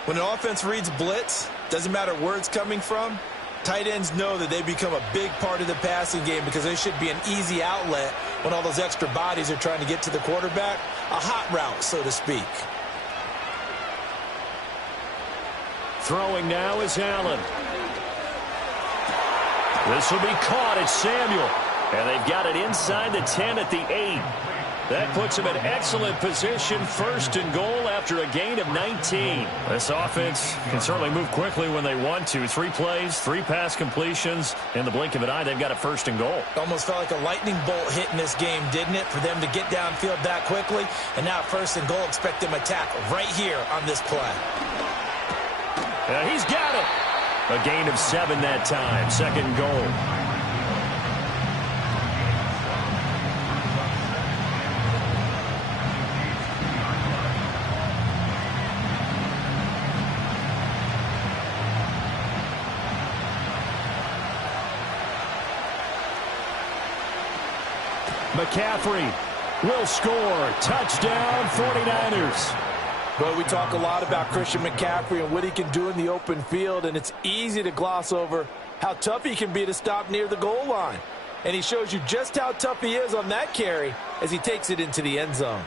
When an offense reads blitz, doesn't matter where it's coming from, tight ends know that they become a big part of the passing game because they should be an easy outlet when all those extra bodies are trying to get to the quarterback. A hot route, so to speak. Throwing now is Allen. This will be caught. It's Samuel. And they've got it inside the 10 at the 8. That puts them in excellent position. 1st and goal after a gain of 19. This offense can certainly move quickly when they want to. 3 plays, 3 pass completions. In the blink of an eye, they've got it 1st and goal. Almost felt like a lightning bolt hit in this game, didn't it? For them to get downfield that quickly. And now 1st and goal, expect them to tackle right here on this play. He's got it. A gain of 7 that time. 2nd and goal. McCaffrey will score. Touchdown, 49ers. Well, we talk a lot about Christian McCaffrey and what he can do in the open field, and it's easy to gloss over how tough he can be to stop near the goal line. And he shows you just how tough he is on that carry as he takes it into the end zone.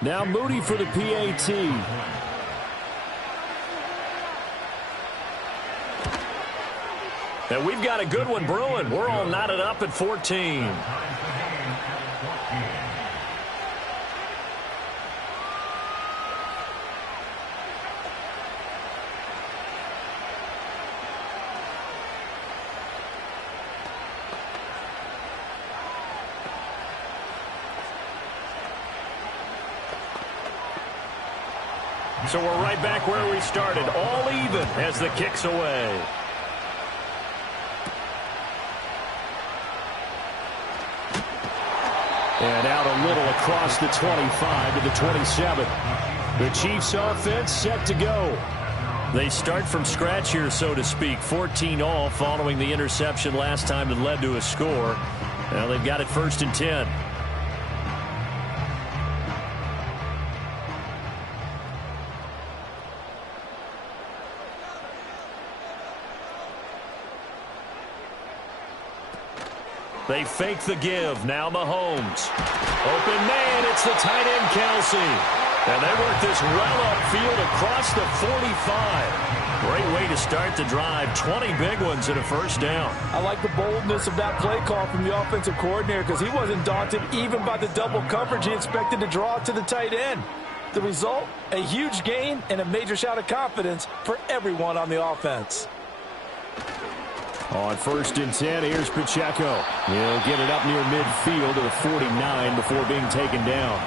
Now Moody for the PAT. And we've got a good one brewing. We're all knotted up at 14. So we're right back where we started, all even as the kick's away. And out a little across the 25 to the 27. The Chiefs offense set to go. They start from scratch here, so to speak. 14 all following the interception last time that led to a score. Now they've got it 1st and 10. They fake the give. Now Mahomes. Open man. It's the tight end, Kelsey. And they work this well upfield across the 45. Great way to start the drive. 20 big ones and a 1st down. I like the boldness of that play call from the offensive coordinator because he wasn't daunted even by the double coverage he expected to draw to the tight end. The result, a huge gain and a major shout of confidence for everyone on the offense. On 1st and 10, here's Pacheco. He'll get it up near midfield to the 49 before being taken down.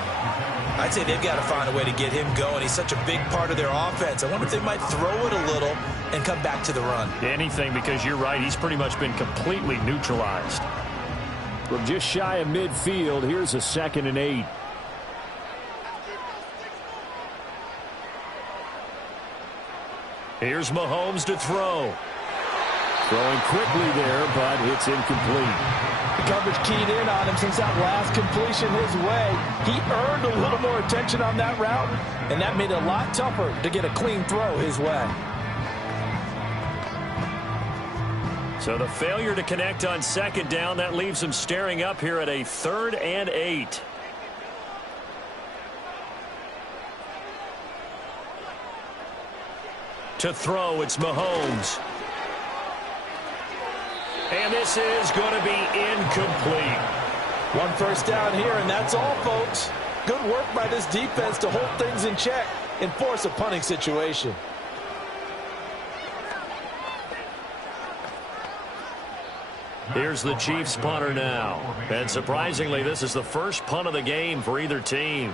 I'd say they've got to find a way to get him going. He's such a big part of their offense. I wonder if they might throw it a little and come back to the run. Anything, because you're right. He's pretty much been completely neutralized. From just shy of midfield, here's a 2nd and 8. Here's Mahomes to throw. Throwing quickly there, but it's incomplete. The coverage keyed in on him since that last completion his way. He earned a little more attention on that route, and that made it a lot tougher to get a clean throw his way. So the failure to connect on 2nd down, that leaves him staring up here at a 3rd and 8. To throw, it's Mahomes. And this is going to be incomplete. 1 1st down here, and that's all, folks. Good work by this defense to hold things in check and force a punting situation. Here's the Chiefs punter now. And surprisingly, this is the first punt of the game for either team.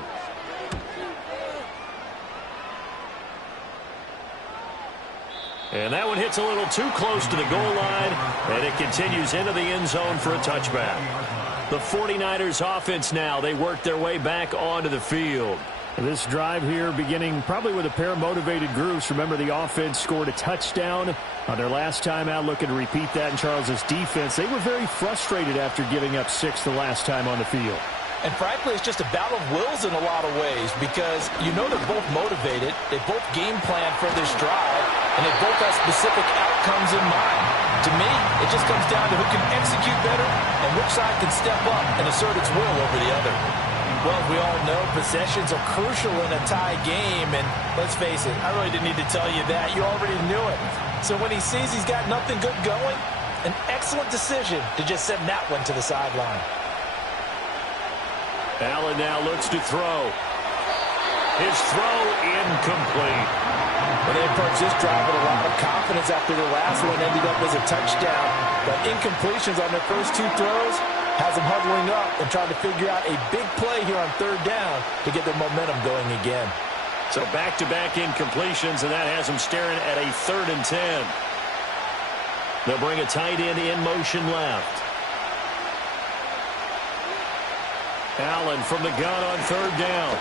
And that one hits a little too close to the goal line, and it continues into the end zone for a touchback. The 49ers offense now, they work their way back onto the field. This drive here beginning probably with a pair of motivated groups. Remember, the offense scored a touchdown on their last time out, looking to repeat that in Charles' defense. They were very frustrated after giving up 6 the last time on the field. And frankly, it's just a battle of wills in a lot of ways because you know they're both motivated. They both game plan for this drive, and they both have specific outcomes in mind. To me, it just comes down to who can execute better and which side can step up and assert its will over the other. Well, we all know possessions are crucial in a tie game, and let's face it, I really didn't need to tell you that. You already knew it. So when he sees he's got nothing good going, an excellent decision to just send that one to the sideline. Allen now looks to throw. His throw incomplete. Well, they approached this drive with a lot of confidence after the last one ended up as a touchdown. But incompletions on their first 2 throws has them huddling up and trying to figure out a big play here on 3rd down to get their momentum going again. So back-to-back incompletions, and that has them staring at a 3rd and 10. They'll bring a tight end in motion left. Allen from the gun on 3rd down.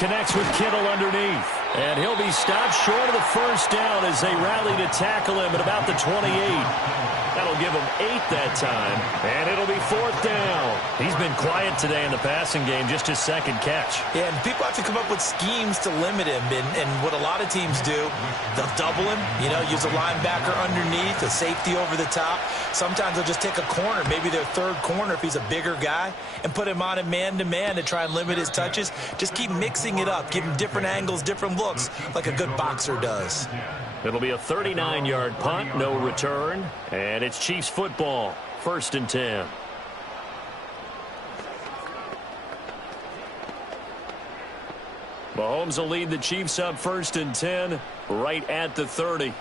Connects with Kittle underneath. And he'll be stopped short of the first down as they rally to tackle him at about the 28. That'll give him 8 that time. And it'll be 4th down. He's been quiet today in the passing game, just his 2nd catch. Yeah, and people have to come up with schemes to limit him. And what a lot of teams do, they'll double him, use a linebacker underneath, a safety over the top. Sometimes they'll just take a corner, maybe their 3rd corner if he's a bigger guy, and put him on a man-to-man to try and limit his touches. Just keep mixing it up, give him different angles, different looks, like a good boxer does. It'll be a 39-yard punt, no return, and it's Chiefs football, 1st and 10. Mahomes will lead the Chiefs up 1st and 10, right at the 30.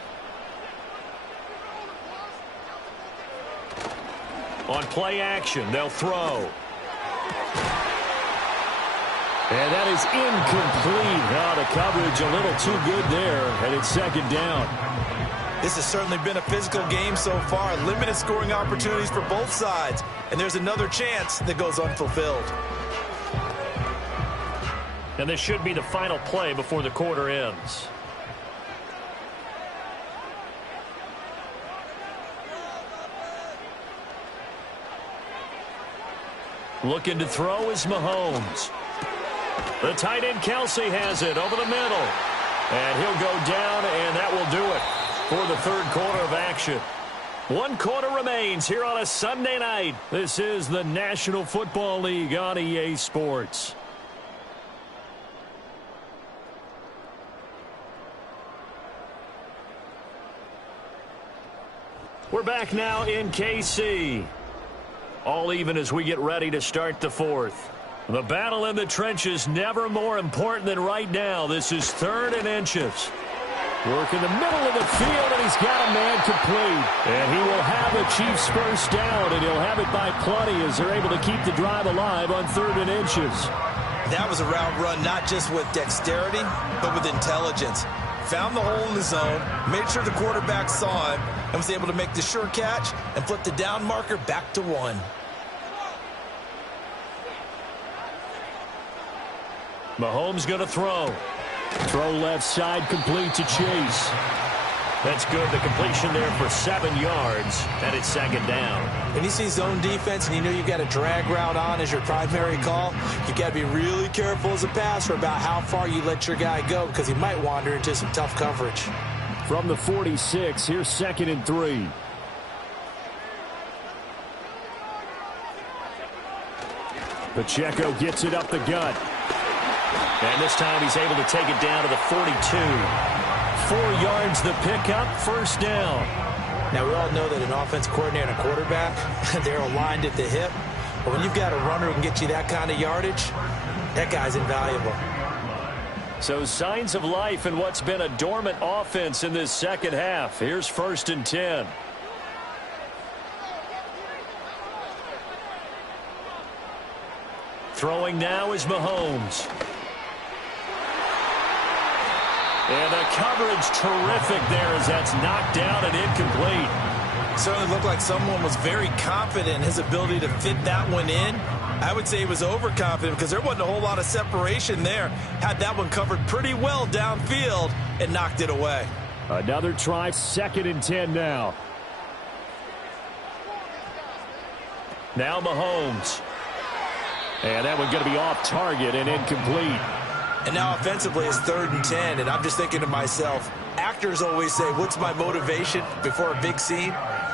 On play action, they'll throw. And that is incomplete. Now the coverage a little too good there, and it's 2nd down. This has certainly been a physical game so far. Limited scoring opportunities for both sides. And there's another chance that goes unfulfilled. And this should be the final play before the quarter ends. Looking to throw is Mahomes. The tight end Kelsey has it over the middle. And he'll go down, and that will do it for the 3rd quarter of action. 1 quarter remains here on a Sunday night. This is the National Football League on EA Sports. We're back now in KC. All even as we get ready to start the 4th. The battle in the trenches never more important than right now. This is 3rd and inches. Work in the middle of the field, and he's got a man complete. And he will have the Chiefs first down, and he'll have it by plenty as they're able to keep the drive alive on 3rd and inches. That was a route run not just with dexterity, but with intelligence. Found the hole in the zone, made sure the quarterback saw him, and was able to make the sure catch and flip the down marker back to 1. Mahomes going to throw. Throw left side, complete to Chase. That's good. The completion there for 7 yards, and it's 2nd down. When you see zone defense and you know you've got a drag route on as your primary call, you've got to be really careful as a passer about how far you let your guy go because he might wander into some tough coverage. From the 46, here's 2nd and 3. Pacheco gets it up the gut. And this time he's able to take it down to the 42. 4 yards the pickup, 1st down. Now, we all know that an offense coordinator and a quarterback, they're aligned at the hip. But when you've got a runner who can get you that kind of yardage, that guy's invaluable. So signs of life in what's been a dormant offense in this 2nd half. Here's 1st and 10. Throwing now is Mahomes. And the coverage terrific there as that's knocked down and incomplete. Certainly looked like someone was very confident in his ability to fit that one in. I would say he was overconfident because there wasn't a whole lot of separation there. Had that one covered pretty well downfield and knocked it away. Another try, 2nd and 10 now. Now Mahomes. And that one going to be off target and incomplete. And now offensively it's 3rd and 10, and I'm just thinking to myself, actors always say, what's my motivation before a big scene?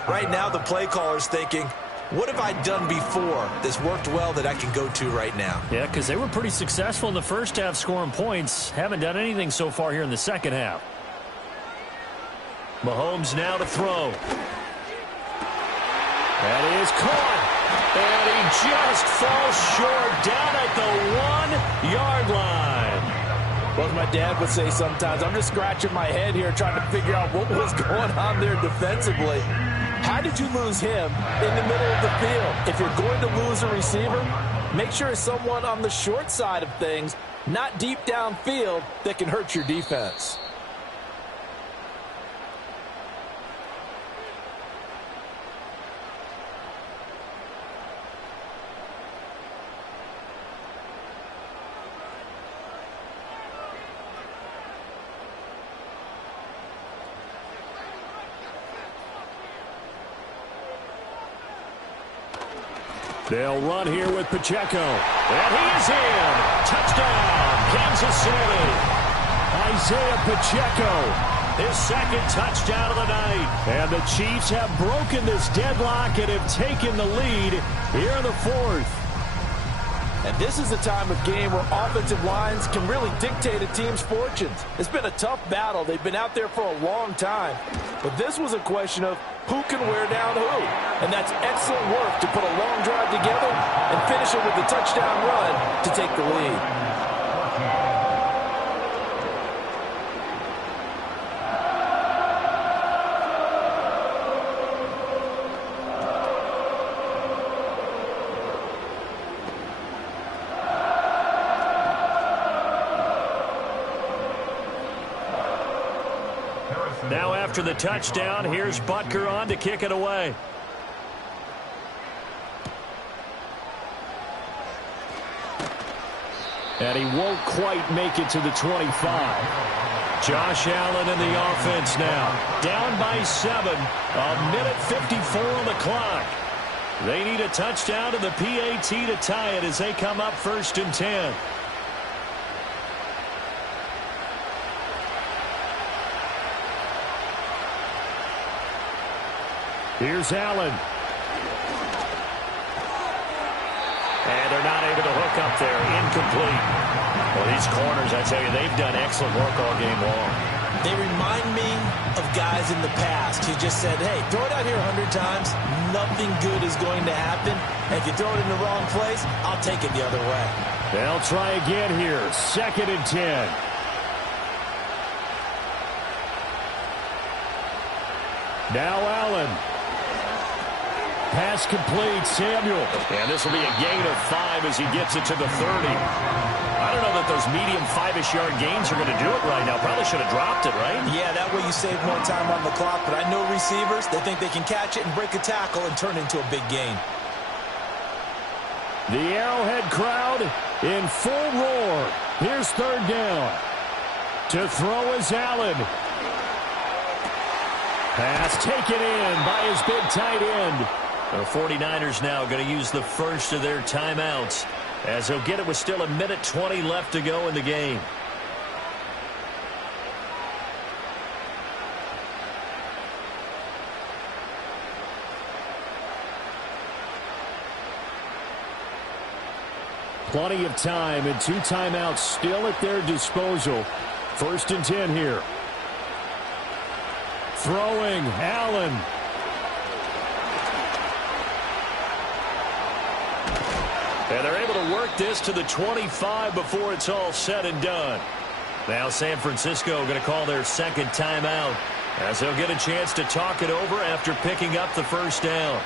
Right now the play caller's thinking, what have I done before that's worked well that I can go to right now? Yeah, because they were pretty successful in the first half scoring points. Haven't done anything so far here in the second half. Mahomes now to throw. That is caught. And he just falls short down at the 1-yard line. Well, as my dad would say sometimes, I'm just scratching my head here trying to figure out what was going on there defensively. How did you lose him in the middle of the field? If you're going to lose a receiver, make sure it's someone on the short side of things, not deep downfield, that can hurt your defense. They'll run here with Pacheco. And he is in. Touchdown, Kansas City. Isaiah Pacheco, his 2nd touchdown of the night. And the Chiefs have broken this deadlock and have taken the lead here in the 4th. And this is a time of game where offensive lines can really dictate a team's fortunes. It's been a tough battle. They've been out there for a long time. But this was a question of who can wear down who. And that's excellent work to put a long drive together and finish it with a touchdown run to take the lead. Now after the touchdown, here's Butker on to kick it away. And he won't quite make it to the 25. Josh Allen in the offense now. Down by 7. 1:54 on the clock. They need a touchdown to the PAT to tie it as they come up 1st and 10. Here's Allen. And they're not able to hook up there. Incomplete. Well, these corners, I tell you, they've done excellent work all game long. They remind me of guys in the past who just said, hey, throw it out here 100 times. Nothing good is going to happen. And if you throw it in the wrong place, I'll take it the other way. They'll try again here. 2nd and 10. Now Allen. Pass complete, Samuel. And this will be a gain of 5 as he gets it to the 30. I don't know that those medium 5-ish yard gains are going to do it right now. Probably should have dropped it, right? Yeah, that way you save more time on the clock. But I know receivers, they think they can catch it and break a tackle and turn it into a big gain. The Arrowhead crowd in full roar. Here's 3rd down. To throw is Allen. Pass taken in by his big tight end. The 49ers now going to use the first of their timeouts as they'll get it with still 1:20 left to go in the game. Plenty of time and 2 timeouts still at their disposal. 1st and 10 here. Throwing, Allen. And they're able to work this to the 25 before it's all said and done. Now San Francisco going to call their 2nd timeout as they'll get a chance to talk it over after picking up the 1st down.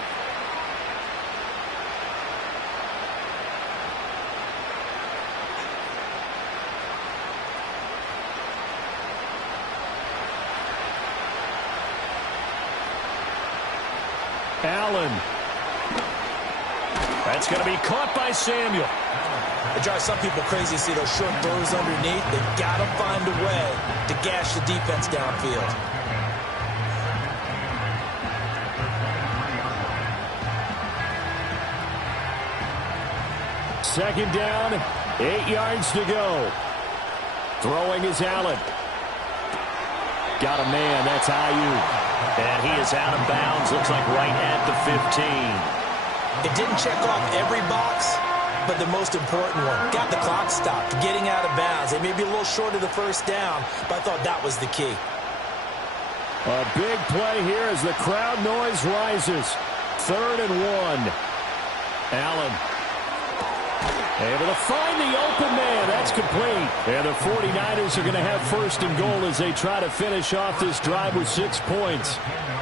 Allen. That's going to be caught by Samuel. It drives some people crazy to see those short throws underneath. They've got to find a way to gash the defense downfield. Second down, 8 yards to go. Throwing is Allen. Got a man, that's Ayuk. And he is out of bounds, looks like right at the 15. It didn't check off every box, but the most important one. Got the clock stopped, getting out of bounds. They may be a little short of the first down, but I thought that was the key. A big play here as the crowd noise rises. 3rd and 1. Allen able to find the open man. That's complete. And the 49ers are going to have 1st and goal as they try to finish off this drive with 6 points.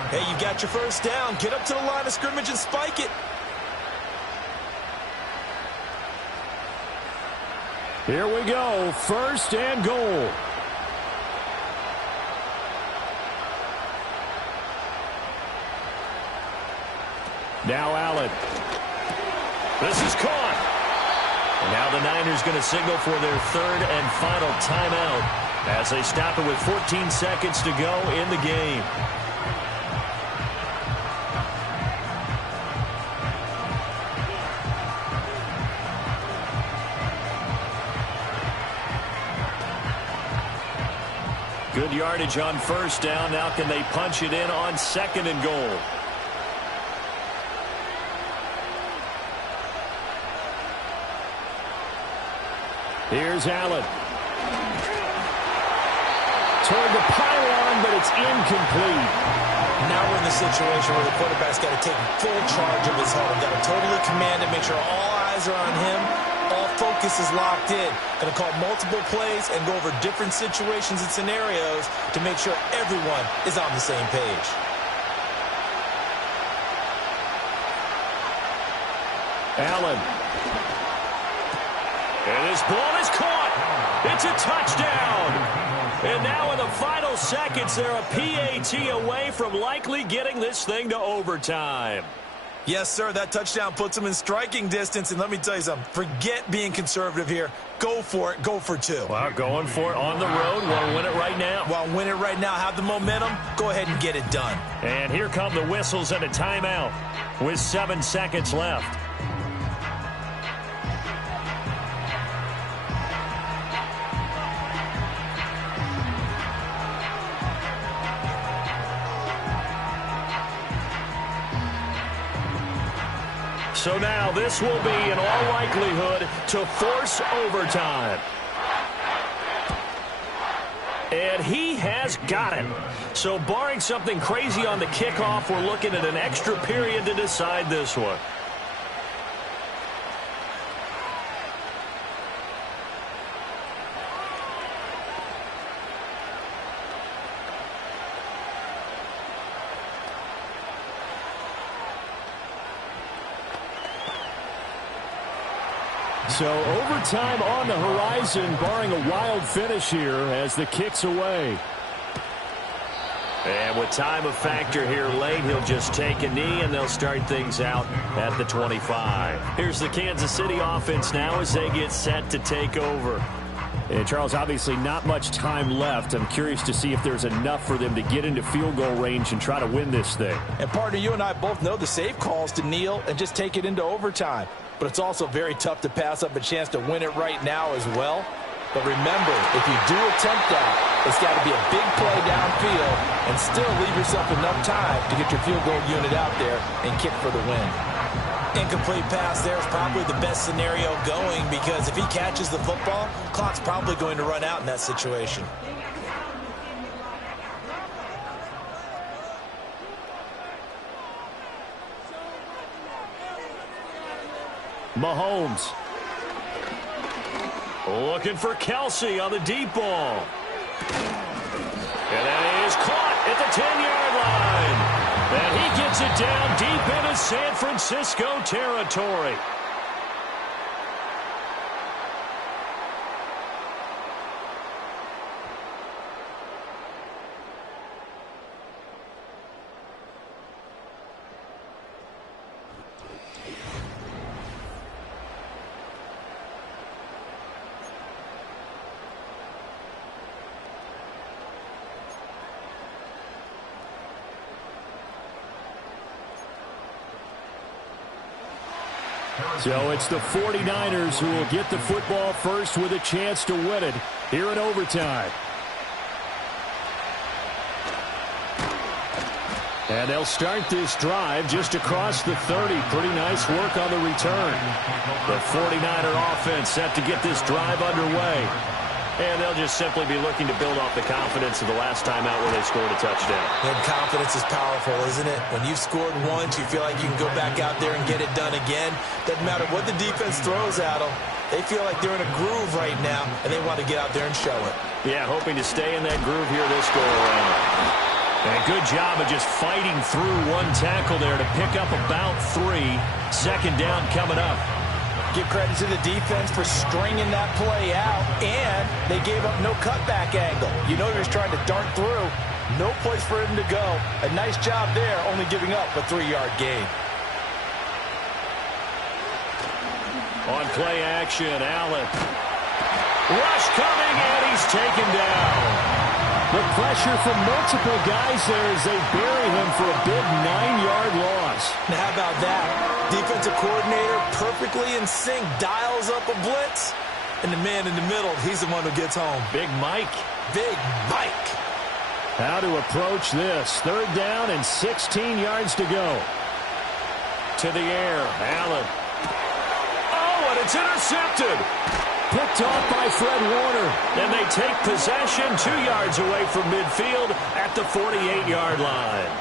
Hey, you got your first down. Get up to the line of scrimmage and spike it. Here we go. 1st and goal. Now Allen. This is caught. And now the Niners going to signal for their 3rd and final timeout as they stop it with 14 seconds to go in the game. Good yardage on 1st down. Now can they punch it in on 2nd and goal? Here's Allen. Toward the pylon, but it's incomplete. Now we're in the situation where the quarterback's got to take full charge of his home. Got to totally command it, make sure all eyes are on him. All focus is locked in. Going to call multiple plays and go over different situations and scenarios to make sure everyone is on the same page. Allen. And this ball is caught. It's a touchdown. And now in the final seconds, they're a PAT away from likely getting this thing to overtime. Yes, sir. That touchdown puts them in striking distance. And let me tell you something. Forget being conservative here. Go for it. Go for 2. Well, going for it on the road. Want to win it right now? Well, win it right now. Have the momentum. Go ahead and get it done. And here come the whistles and a timeout with 7 seconds left. So now this will be, in all likelihood, to force overtime. And he has got it. So barring something crazy on the kickoff, we're looking at an extra period to decide this one. So overtime on the horizon, barring a wild finish here as the kick's away. And with time a factor here late, he'll just take a knee and they'll start things out at the 25. Here's the Kansas City offense now as they get set to take over. And Charles, obviously not much time left. I'm curious to see if there's enough for them to get into field goal range and try to win this thing. And partner, you and I both know the safe calls to kneel and just take it into overtime. But it's also very tough to pass up a chance to win it right now as well. But remember, if you do attempt that, it's got to be a big play downfield and still leave yourself enough time to get your field goal unit out there and kick for the win. Incomplete pass there is probably the best scenario going because if he catches the football, clock's probably going to run out in that situation. Mahomes. Looking for Kelsey on the deep ball. And that is caught at the 10-yard line. And he gets it down deep into San Francisco territory. So it's the 49ers who will get the football first with a chance to win it here in overtime. And they'll start this drive just across the 30. Pretty nice work on the return. The 49er offense set to get this drive underway. And they'll just simply be looking to build off the confidence of the last time out where they scored a touchdown. And confidence is powerful, isn't it? When you've scored once, you feel like you can go back out there and get it done again. Doesn't matter what the defense throws at them. They feel like they're in a groove right now, and they want to get out there and show it. Yeah, hoping to stay in that groove here this go-around. And a good job of just fighting through one tackle there to pick up about 3. Second down coming up. Give credit to the defense for stringing that play out, and they gave up no cutback angle. You know he was trying to dart through. No place for him to go. A nice job there, only giving up a 3-yard gain. On play action, Allen. Rush coming, and he's taken down. The pressure from multiple guys there as they bury him for a big 9-yard loss. Now, how about that? Defensive coordinator perfectly in sync, dials up a blitz, and the man in the middle, he's the one who gets home. Big Mike. Big Mike. How to approach this. 3rd down and 16 yards to go. To the air, Allen. Oh, and it's intercepted. Picked off by Fred Warner. And they take possession 2 yards away from midfield at the 48-yard line.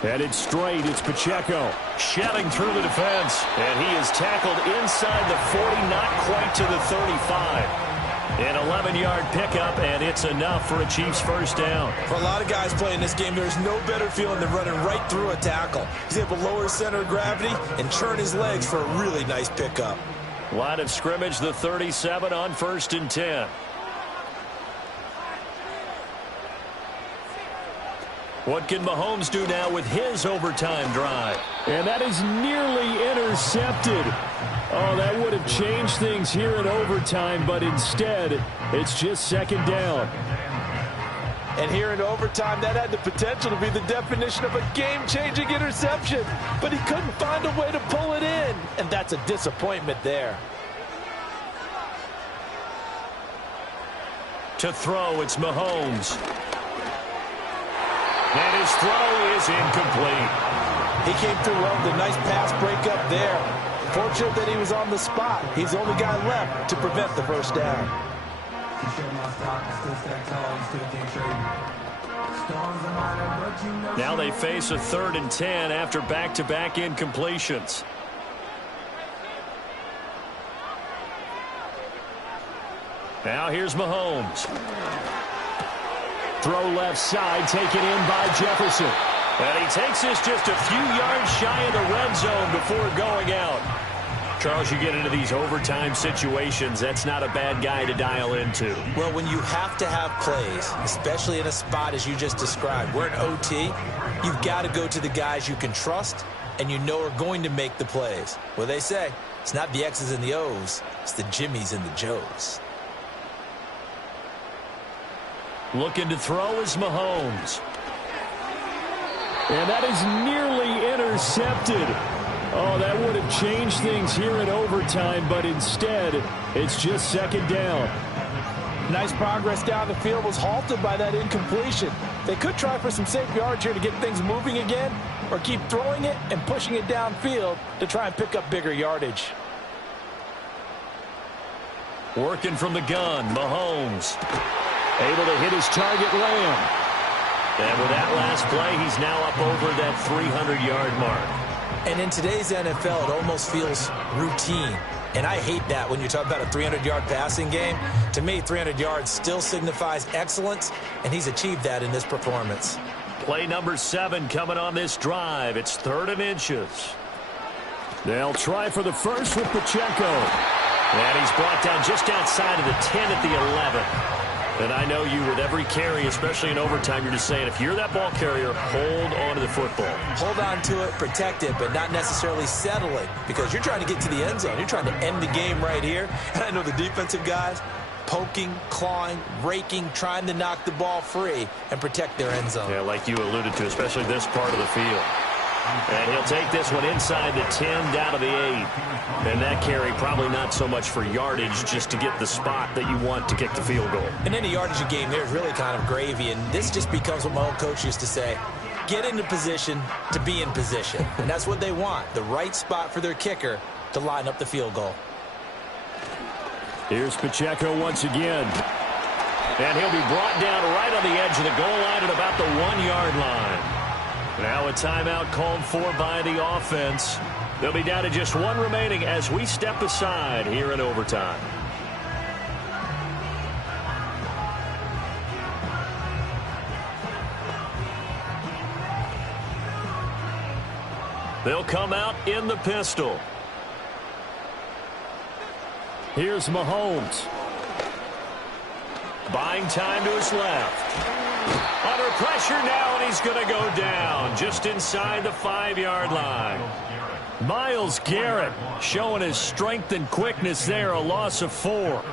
Headed straight, it's Pacheco. Shelling through the defense. And he is tackled inside the 40, not quite to the 35. An 11-yard pickup, and it's enough for a Chiefs first down. For a lot of guys playing this game, there's no better feeling than running right through a tackle. He's able to lower his center of gravity and churn his legs for a really nice pickup. Line of scrimmage, the 37 on 1st and 10. What can Mahomes do now with his overtime drive? And that is nearly intercepted. Oh, that would have changed things here in overtime, but instead, it's just 2nd down. And here in overtime, that had the potential to be the definition of a game-changing interception. But he couldn't find a way to pull it in, and that's a disappointment there. To throw, it's Mahomes. And his throw is incomplete. He came through well with a nice pass breakup there. Fortunate that he was on the spot. He's the only guy left to prevent the first down. Now they face a 3rd and 10 after back-to-back incompletions. Now here's Mahomes. Throw left side, taken in by Jefferson. And he takes this just a few yards shy of the red zone before going out. Charles, you get into these overtime situations, that's not a bad guy to dial into. Well, when you have to have plays, especially in a spot as you just described, we're in OT, you've got to go to the guys you can trust and you know are going to make the plays. Well, they say, it's not the X's and the O's, it's the Jimmys and the Joes. Looking to throw is Mahomes. And that is nearly intercepted. Oh, that would have changed things here in overtime, but instead, it's just 2nd down. Nice progress down the field was halted by that incompletion. They could try for some safe yards here to get things moving again, or keep throwing it and pushing it downfield to try and pick up bigger yardage. Working from the gun, Mahomes. Able to hit his target, Lamb. And with that last play, he's now up over that 300-yard mark. And in today's NFL, it almost feels routine. And I hate that when you talk about a 300-yard passing game. To me, 300 yards still signifies excellence, and he's achieved that in this performance. Play number 7 coming on this drive. It's 3rd and inches. They'll try for the first with Pacheco. And he's brought down just outside of the 10 at the 11. And I know you, with every carry, especially in overtime, you're just saying, if you're that ball carrier, hold on to the football. Hold on to it, protect it, but not necessarily settle it, because you're trying to get to the end zone. You're trying to end the game right here. And I know the defensive guys, poking, clawing, raking, trying to knock the ball free and protect their end zone. Yeah, like you alluded to, especially this part of the field. And he'll take this one inside the 10, down to the 8. And that carry probably not so much for yardage, just to get the spot that you want to kick the field goal. In any yardage game, there's really kind of gravy, and this just becomes what my old coach used to say. Get into position to be in position. And that's what they want, the right spot for their kicker to line up the field goal. Here's Pacheco once again. And he'll be brought down right on the edge of the goal line at about the 1-yard line. Now a timeout called for by the offense. They'll be down to just one remaining as we step aside here in overtime. They'll come out in the pistol. Here's Mahomes. Buying time to his left. Under pressure now, and he's going to go down just inside the 5-yard line. Myles Garrett showing his strength and quickness there, a loss of 4.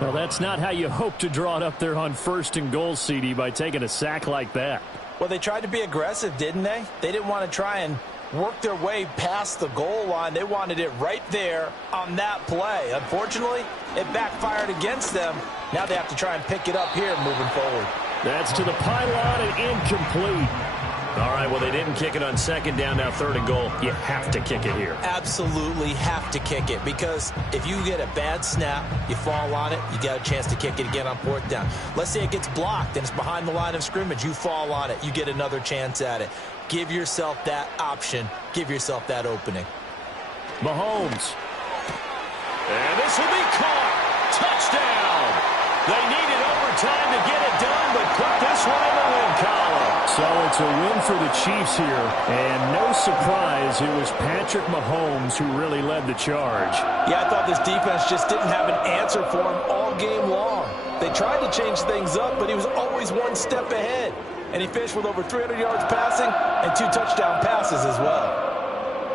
Well, that's not how you hope to draw it up there on 1st and goal, CD, by taking a sack like that. Well, they tried to be aggressive, didn't they? They didn't want to try and work their way past the goal line. They wanted it right there on that play. Unfortunately, it backfired against them. Now they have to try and pick it up here moving forward. That's to the pylon and incomplete. All right, well, they didn't kick it on 2nd down, now 3rd and goal. You have to kick it here. Absolutely have to kick it, because if you get a bad snap, you fall on it, you got a chance to kick it again on 4th down. Let's say it gets blocked and it's behind the line of scrimmage. You fall on it, you get another chance at it. Give yourself that option. Give yourself that opening. Mahomes. And this will be caught. Touchdown. They needed overtime to get it done, but put this one in the win column. So it's a win for the Chiefs here, and no surprise, it was Patrick Mahomes who really led the charge. Yeah, I thought this defense just didn't have an answer for him all game long. They tried to change things up, but he was always one step ahead. And he finished with over 300 yards passing and 2 touchdown passes as well.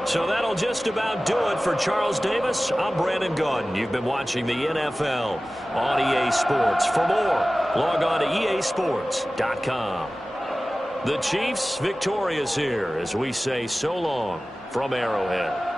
So that'll just about do it for Charles Davis. I'm Brandon Gaudin. You've been watching the NFL on EA Sports. For more, log on to easports.com. The Chiefs victorious here as we say so long from Arrowhead.